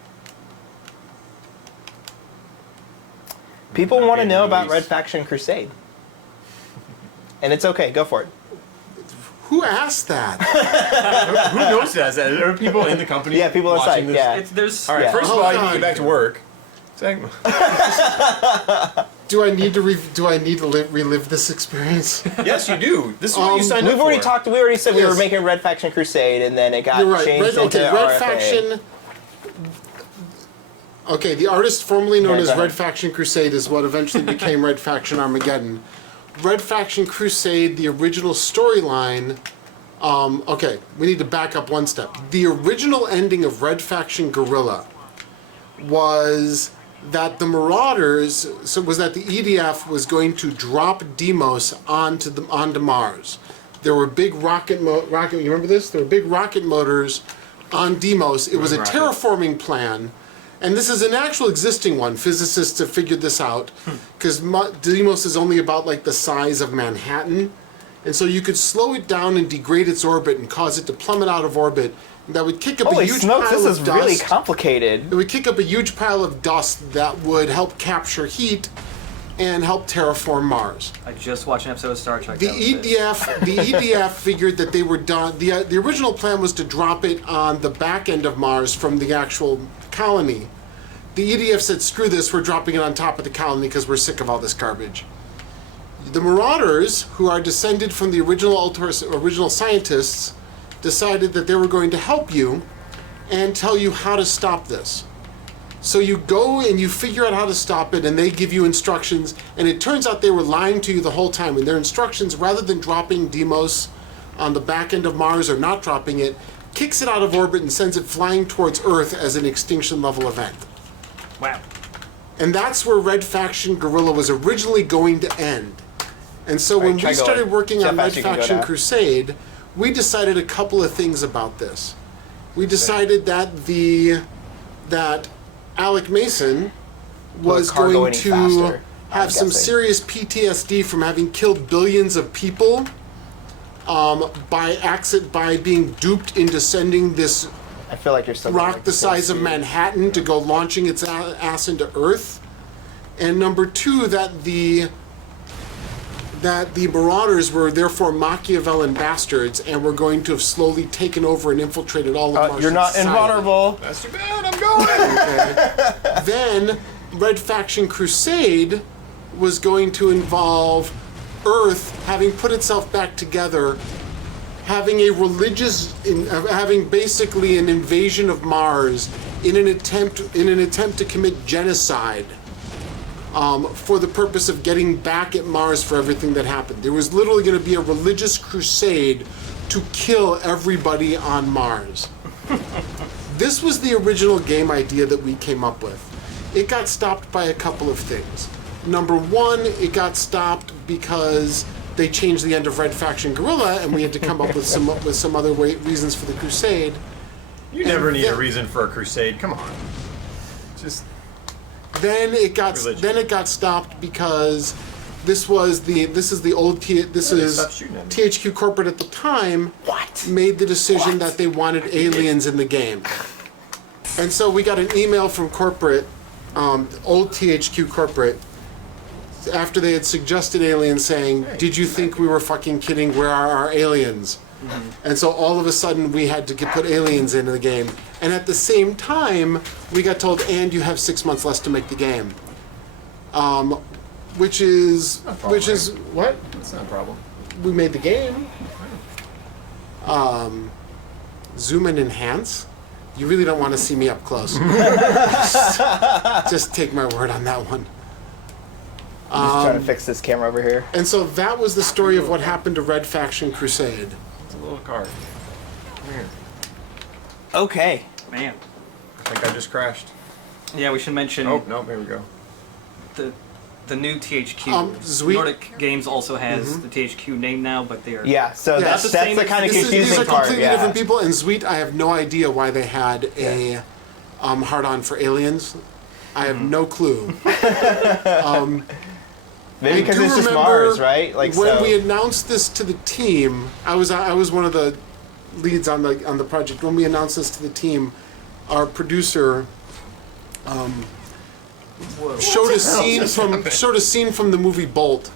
People Not want to being know about released. Red Faction Crusade. And it's okay, go for it. Who asked that? Who knows that? Are there people in the company? Yeah, people watching outside, this? yeah. There's All right. Yeah. First of Oh, all, you need to God. get back to work. Second, Do I need to relive this experience? yes, you do. This is what you signed We've up already for. talked, we already said we were Yes. making Red Faction Crusade, and then it got You're right. changed into Red RFA. Faction. Okay, the artist formerly known Yeah, as go ahead. Red Faction Crusade is what eventually became Red Faction Armageddon. Red Faction Crusade, the original storyline. Okay, we need to back up one step. The original ending of Red Faction Guerrilla was that the Marauders, was that the EDF was going to drop Deimos onto Mars. There were big rocket. You remember this? There were big rocket motors on Deimos. It was a Rocket. terraforming plan, and this is an actual existing one. Physicists have figured this out because Deimos is only about like the size of Manhattan, and so you could slow it down and degrade its orbit and cause it to plummet out of orbit. And that would kick up Holy a huge smokes, pile this of is really dust. complicated. It would kick up a huge pile of dust that would help capture heat and help terraform Mars. I just watched an episode of Star Trek. The that was this. EDF figured that they were done. The original plan was to drop it on the back end of Mars from the actual colony. The EDF said, "Screw this! We're dropping it on top of the colony because we're sick of all this garbage." The Marauders, who are descended from the original scientists, decided that they were going to help you and tell you how to stop this. So you go and you figure out how to stop it, and they give you instructions, and it turns out they were lying to you the whole time. And their instructions, rather than dropping Deimos on the back end of Mars or not dropping it, kicks it out of orbit and sends it flying towards Earth as an extinction level event. Wow. And that's where Red Faction Guerrilla was originally going to end. And so when try we going. started working See how on Red fast you can go Faction now. Crusade, we decided a couple of things about this. We decided that Alec Mason was car going going to faster, I'm have some guessing. serious PTSD from having killed billions of people by being duped into sending this I feel like you're still rock the size of Manhattan to go launching its ass into Earth. And number two, that that the Marauders were therefore Machiavellian bastards and were going to have slowly taken over and infiltrated all of Martian You're not society. invulnerable. That's too bad. I'm going. Then Red Faction Crusade was going to involve Earth having put itself back together, having a having basically an invasion of Mars in an attempt to commit genocide. For the purpose of getting back at Mars for everything that happened. There was literally going to be a religious crusade to kill everybody on Mars. This was the original game idea that we came up with. It got stopped by a couple of things. Number one, it got stopped because they changed the end of Red Faction Guerrilla, and we had to come up with some other reasons for the crusade. You never need a reason for a crusade. Come on. Just. Then it got stopped because this is THQ Corporate at the time made the decision that they wanted aliens in the game. And so we got an email from corporate, old THQ Corporate, after they had suggested aliens, saying, "Did you think we were fucking kidding? Where are our aliens?" And so all of a sudden we had to put aliens into the game. And at the same time, we got told, "And you have 6 months less to make the game." Which is what? That's not a problem. We made the game. Zoom and enhance. You really don't want to see me up close. Just take my word on that one. I'm just trying to fix this camera over here. And so that was the story of what happened to Red Faction Crusade. It's a little card. Come here. Okay. Man. I think I just crashed. Yeah, we should mention Oh, no, here we go. the new THQ. Zweet- Nordic Games also has the THQ name now, but they are... Yeah, so Yeah, that's it's the same the as- kind of These confusing are part. completely Yeah. different people. And Zweet, I have no idea why they had a hard-on for aliens. I have no clue. Maybe I because do it's just remember Mars, right? Like when so. we announced this to the team, I was one of the leads on the project. When we announced this to the team, our producer showed a scene from the movie Bolt.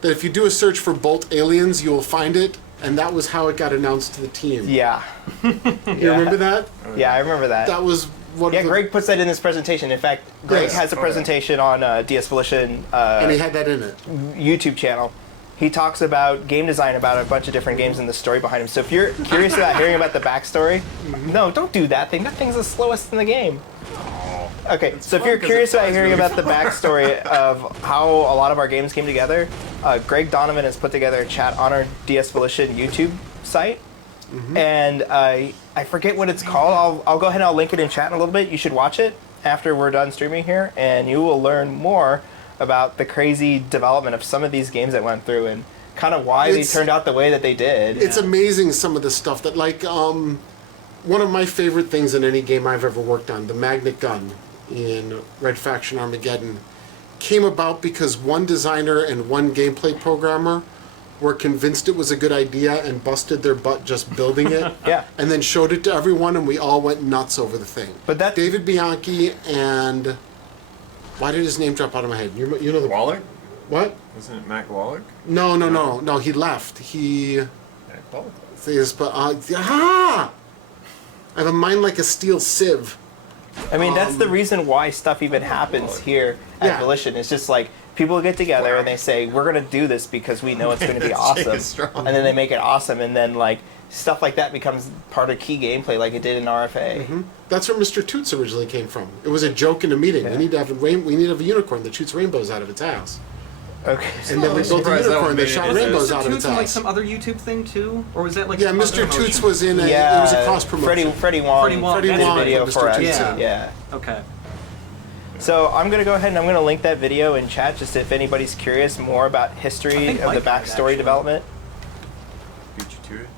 That if you do a search for Bolt aliens, you will find it, and that was how it got announced to the team. Yeah. You remember that? Yeah, I remember that. That was what. Yeah, Greg puts that in his presentation. In fact, Greg Yes. has a presentation on DS Volition and he had that in it. YouTube channel. He talks about game design, about a bunch of different games and the story behind them. So if you're curious about hearing about the backstory, no, don't do that thing. That thing's the slowest in the game. Okay, so if you're curious about hearing about the backstory of how a lot of our games came together, Greg Donovan has put together a chat on our DS Volition YouTube site. And I forget what it's called. I'll go ahead and I'll link it in chat in a little bit. You should watch it after we're done streaming here, and you will learn more about the crazy development of some of these games that went through and kind of why they turned out the way that they did. It's amazing some of the stuff that, like, one of my favorite things in any game I've ever worked on, the magnet gun in Red Faction Armageddon, came about because one designer and one gameplay programmer were convinced it was a good idea and busted their butt just building it. Yeah. And then showed it to everyone, and we all went nuts over the thing. But that- David Bianchi and... Why did his name drop out of my head? You know the... Wallach? What? Isn't it Mac Wallach? No, he left. He... Mac Wallach. I have a mind like a steel sieve. I mean, that's the reason why stuff even happens here at Yeah. Volition. It's just like people get together and they say, we're going to do this because we know it's going to be Jake awesome. is strong. And then they make it awesome. And then, like, stuff like that becomes part of key gameplay like it did in RFA. That's where Mr. Toots originally came from. It was a joke in a meeting. We need to have a unicorn that shoots rainbows out of its ass. Okay. And then we built a surprised that unicorn one that made shot it. rainbows Was out Mr. of Toots its in like ass. some other YouTube thing too, or was that like Yeah, some Mr. other Toots promotion? was in a. Yeah, It was a cross promotion. Freddie Wong. Freddie Wong. did Freddie a Wong video put for Mr. us. Toots in. Yeah. Okay. So I'm going to go ahead and I'm going to link that video in chat just if anybody's curious more about history think of the Mike might, backstory actually. development. Beat you to it.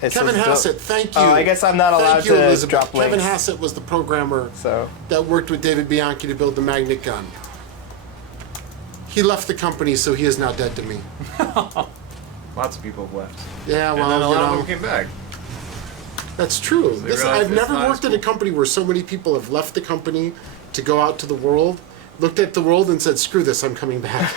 It's Kevin just Hassett, thank you. Oh, I guess I'm not allowed Thank you, to Elizabeth. drop links. Kevin Hassett was the programmer So that worked with David Bianchi to build the magnet gun. He left the company, so he is now dead to me. Lots of people have left. Yeah, And then a well, lot of you them came back. that's true. They realized I've it's never not worked as at a company where so many people have left the company to go out to the world, looked at the world and said, "Screw this, I'm coming back."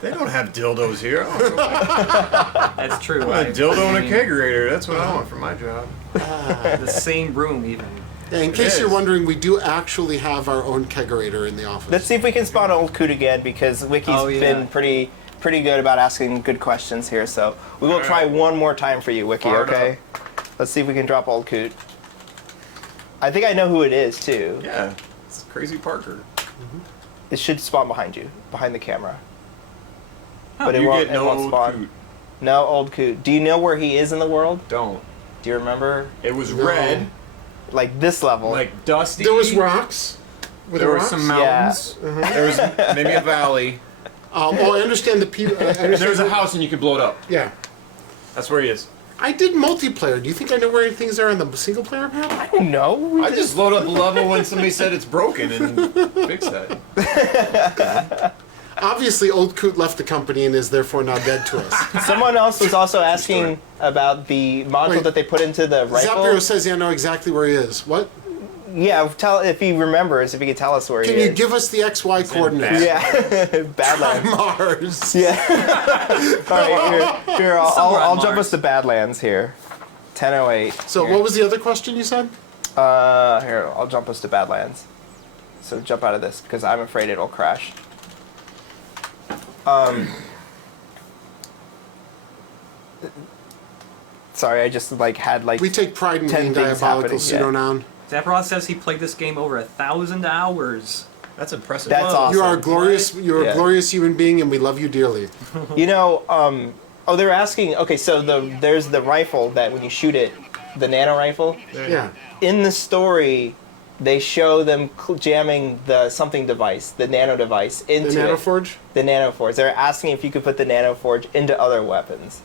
They don't have dildos here. I don't know. That's true. A dildo and a kegerator. That's what I want for my job. The same room, even. In case you're wondering, we do actually have our own kegerator in the office. Let's see if we can spawn old Coot again, because Wiki's been pretty good about asking good questions here. So we will try one more time for you, Wiki. Fired Okay. Let's see if we can drop old Coot. I think I know who it is too. Yeah, it's Crazy Parker. It should spawn behind you, behind the camera. But You get it no won't spawn. Coot. No, old Coot. Do you know where he is in the world? Don't. Do you remember? It was No. red, Like this level. like dusty. There was rocks. Were There were rocks? some mountains. There was maybe a valley. Oh, I understand the people. And there was a house, and you could blow it up. Yeah. That's where he is. I did multiplayer. Do you think I know where things are on the single player map? No. I just load up a level when somebody said it's broken and fix that. Obviously, Old Coot left the company and is therefore now dead to us. Someone else was also asking about the module Wait. that they put into the rifle. Zapiro says, "Yeah, I know exactly where he is." What? Yeah, tell if he remembers, if he could tell us where Can he you is. give us the XY coordinates? Yeah, Badlands. Mars. Yeah. All right, here I'll Somewhere on jump Mars. us to Badlands here. 10:08. So, Here. what was the other question you said? Here, I'll jump us to Badlands. So jump out of this because I'm afraid it'll crash. Sorry, I just had We take pride in 10 being things diabolical, happening, so you know now. Zapparoth says he played this game over 1,000 hours. That's impressive. That's awesome. You are a glorious. You're Yeah. a glorious human being, and we love you dearly. You know, oh, they're asking. Okay, so there's the rifle that when you shoot it, the nano rifle. Yeah. In the story, they show them jamming the something device, the nano device, into The it. Nanoforge. The nanoforge. They're asking if you could put the nanoforge into other weapons.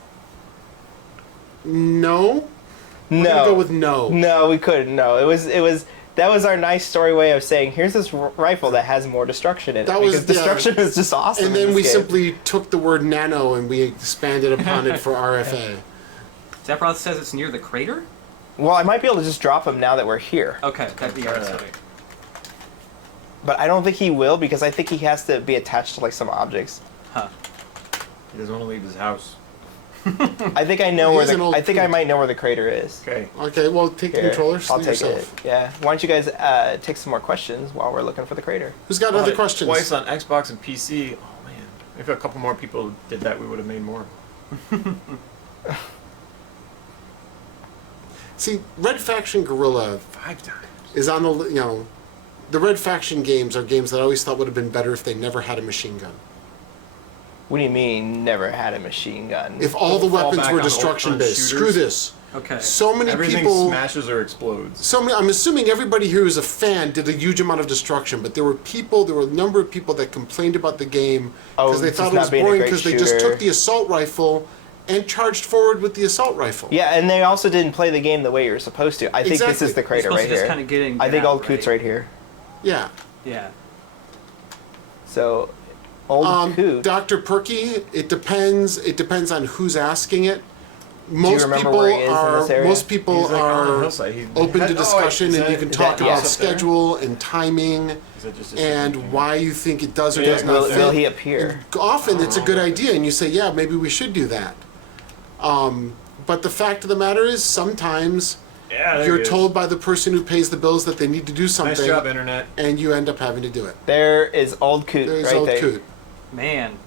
No. I'm No. gonna go with no. No, we couldn't. No, it was. That was our nice story way of saying, here's this rifle that has more destruction in it. That was- because destruction is just awesome. And in then this we game. simply took the word nano and we expanded upon it for RFA. Zapparoth says it's near the crater? Well, I might be able to just drop him now that we're here. Okay, that'd be alright. But I don't think he will because I think he has to be attached to like some objects. Huh. He doesn't want to leave his house. I think I know He where is an old I think I coot. might know where the crater is. Okay. Okay, well, take the Here, controller. I'll Sleep take yourself. it. Yeah. Why don't you guys take some more questions while we're looking for the crater? Who's got Bought other it questions? Twice on Xbox and PC. Oh man, if a couple more people did that, we would have made more. See, Red Faction Guerrilla 5 times. is on the, the Red Faction games are games that I always thought would have been better if they never had a machine gun. What do you mean never had a machine gun? If all the Fall weapons back were on destruction old based. Screw shooters. this. Okay. So many Everything people. smashes or explodes. I'm assuming everybody here who's a fan did a huge amount of destruction, but there were a number of people that complained about the game because they just thought it not was being a boring great because they just shooter. took the assault rifle and charged forward with the assault rifle. Yeah, and they also didn't play the game the way you're supposed to. I think this Exactly. is the crater You're supposed right to just here. kinda get in and I get think out, old Coot's right here. Yeah. Yeah. So, old Coot. Dr. Perky, it depends. It depends on who's asking it. Most remember people where he is in this area? most people He's, like, on the are hillside. He open had- to discussion, is and that- you can is talk that about up there? schedule and timing Is that just a and secret? why you think it does or Yeah, does not will, fit. will he appear? Often it's a good idea, and you say, yeah, maybe we should do that. But the fact of the matter is, sometimes Yeah, there you're he is. told by the person who pays the bills that they need to do Nice something, job, internet. and you end up having to do it. There is old Coot There's right old there. Coot. Man.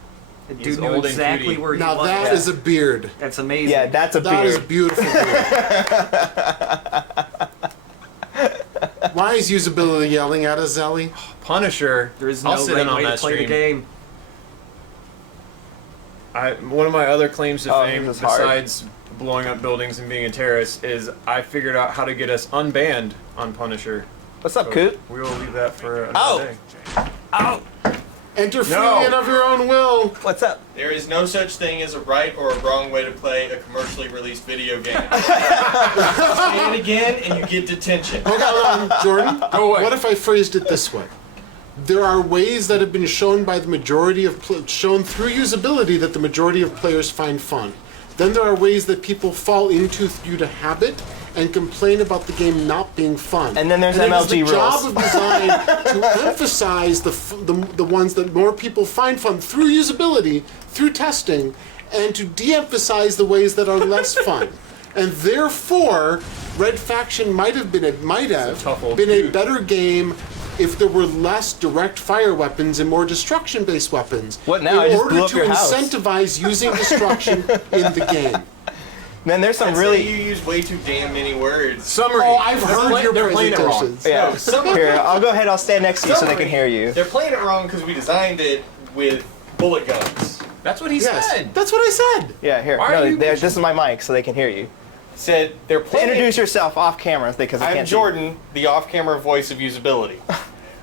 The He's dude knew old and exactly cutie. where he Now was. that is a beard. That's amazing. Yeah, that's a That beard. is a beautiful beard. Why is usability yelling at us, Zelly? Punisher. There is no I'll sit right in on way to that play the stream. game. One of my other claims to Oh, fame, this is hard. besides blowing up buildings and being a terrorist, is I figured out how to get us unbanned on Punisher. What's up, So Coot? we will leave that for another Oh. day. Oh, Enter freely No. and of your own will. what's up? There is no such thing as a right or a wrong way to play a commercially released video game. Say it again and you get detention. Hold on, Jordan. Go away. What if I phrased it this way? There are ways that have been shown by the majority of shown through usability that the majority of players find fun. Then there are ways that people fall into due to habit and complain about the game not being fun. And then there's it is MLG the rules. job of design to emphasize the ones that more people find fun through usability, through testing, and to de-emphasize the ways that are less fun. And therefore, Red Faction might have been a better game if there were less direct fire weapons and more destruction-based weapons. What now? I In just order blew up to your house. incentivize using destruction in the game. Man, there's some I'd really. say you use way too damn many words. Summary. Oh, I've heard your they're playing it wrong. presentations. Yeah. Summary. Here, I'll go ahead. I'll stand next to you so they can hear you. They're playing it wrong because we designed it with bullet guns. That's what he Yes, said. that's what I said. Yeah, here. Why are you This is my mic, so they can hear you. Said they're playing. Introduce yourself off camera because I I'm can't. Jordan, the off-camera voice of usability.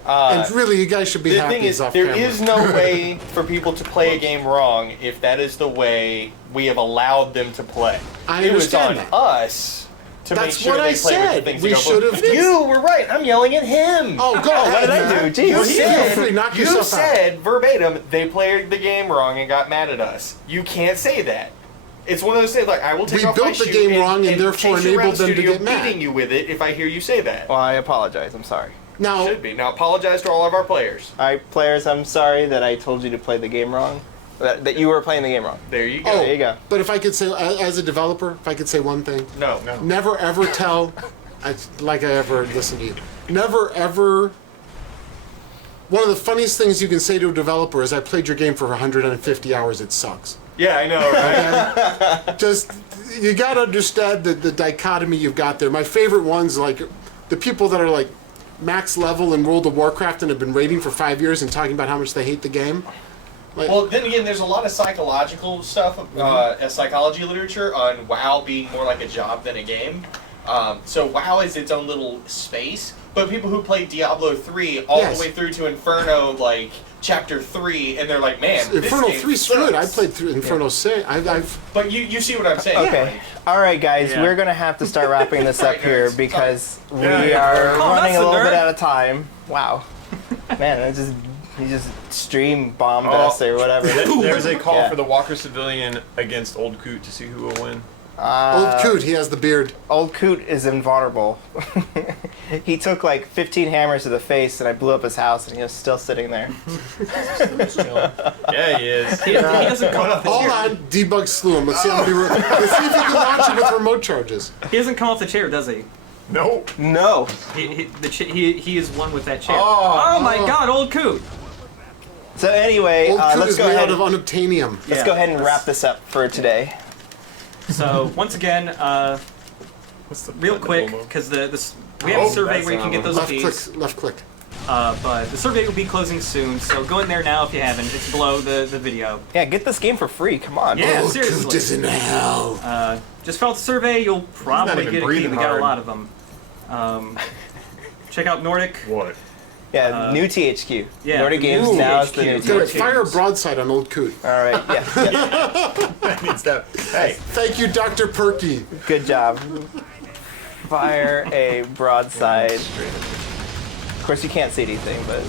And really, you guys should be The happy thing he's is, off there camera. is no way for people to play a game wrong if that is the way we have allowed them to play. I it was understand on that. us to That's make sure what they I play with the said. things We that go should have- You were right. I'm yelling at him. Oh, go ahead, what did I man. do? Jeez. You Feel said, free, knock you yourself out. said verbatim they played the game wrong and got mad at us. You can't say that. It's one of those things like I will take We off my built the shoe game wrong and therefore chase you around enabled them to studio get mad. beating you with it if I hear you say that. Well, I apologize. I'm sorry. Now, Should be. Now apologize to all of our players. All right, players, I'm sorry that I told you to play the game wrong. That you were playing the game wrong. There you go. oh, There you go. but if I could say, as a developer, if I could say one thing, No. never ever tell, like I ever listened to you, never ever. One of the funniest things you can say to a developer is, "I played your game for 150 hours. It sucks." Yeah, I know, right? Just you gotta understand the dichotomy you've got there. My favorite ones, like the people that are like max level in World of Warcraft and have been raiding for 5 years and talking about how much they hate the game. Like, Well, then again, there's a lot of psychological stuff, psychology literature on WoW being more like a job than a game. So WoW is its own little space, but people who play Diablo 3 all Yes. the way through to Inferno, like Chapter 3, and they're like, man, this Inferno game 3 's good. I sucks." played through Inferno 6. I've But you see what I'm saying? Okay. All right, guys, Yeah. we're gonna have to start wrapping this up Sorry, here nerds. because we Yeah, are Oh, running that's a a little bit nerd. out of time. Wow, man, he just stream bombed Oh. us or whatever. There's a call Yeah. for the Walker Civilian against Old Coot to see who will win. Old Coot, he has the beard. Old Coot is invulnerable. He took like 15 hammers to the face, and I blew up his house, and he was still sitting there. Yeah, he is. He doesn't come off the Hold chair. on, debug slew him. Let's see if you can launch him with remote charges. He doesn't come off the chair, does he? Nope. No. He is one with that chair. Oh. My God, old Coot. So anyway, Old Coot let's is go made ahead. out of unobtainium. Let's Yeah. go ahead and wrap this up for today. So once again, What's the real quick, because we have a survey that's where you can get those Left keys. click, left click. But the survey will be closing soon, so go in there now if you haven't. It's below the video. Yeah, get this game for free. Come on. Yeah, Old seriously. Coot is in hell. Just fill out the survey, you'll probably even get a key. breathing We got a hard. lot of them. Check out Nordic. What? Yeah, new THQ. yeah, Nordic the Games new now is the THQ. new Gotta THQ. fire a broadside on Old Coot. All right. Yeah. That needs that. Hey. Thank you, Dr. Perky. Good job. Fire a broadside. Of course, you can't see anything, but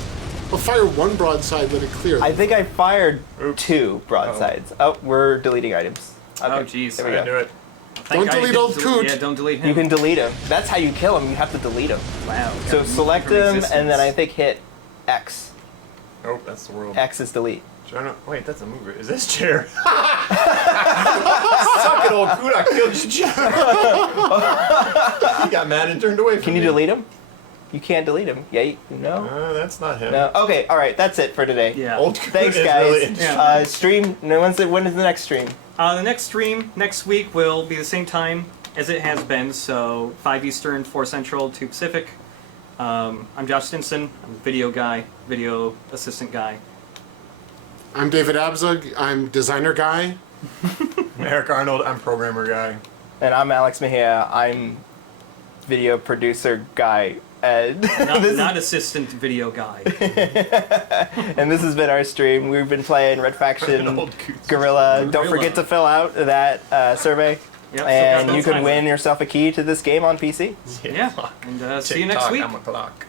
Well, fire one broadside, let it clear. I think I fired 2 broadsides. Oh, we're deleting items. Okay, Oh, jeez. there we I go. knew it. Thank Don't God you delete didn't old Coot. Yeah, don't delete him. You can delete him. That's how you kill him. You have to delete him. Wow. So gotta select move from him, and then I existence. think hit X. Oh, that's the world. X is delete. Trying to, wait, that's a mover. Is this chair? Suck it, Old Coot. I killed your chair. He got mad and turned away from Can you me. delete him? You can't delete him. Yeah, no? That's not him. No. Okay, all right. That's it for today. Yeah. Old Coot Thanks, is guys. really interesting. Stream. No, when is the next stream? The next stream next week will be the same time as it has been, so 5 Eastern, 4 Central, 2 Pacific. I'm Josh Stinson. I'm a video guy, video assistant guy. I'm David Abzug. I'm designer guy. Eric Arnold, I'm programmer guy. And I'm Alex Mejia. I'm video producer guy. And Not assistant video guy. and this has been our stream. We've been playing Red Faction Old Coot. Guerrilla. Don't Guerrilla. forget to fill out that survey. Yep, And so you guys, can win yourself a key to this game on PC. Yeah, and see you next TikTok, week. I'm a clock.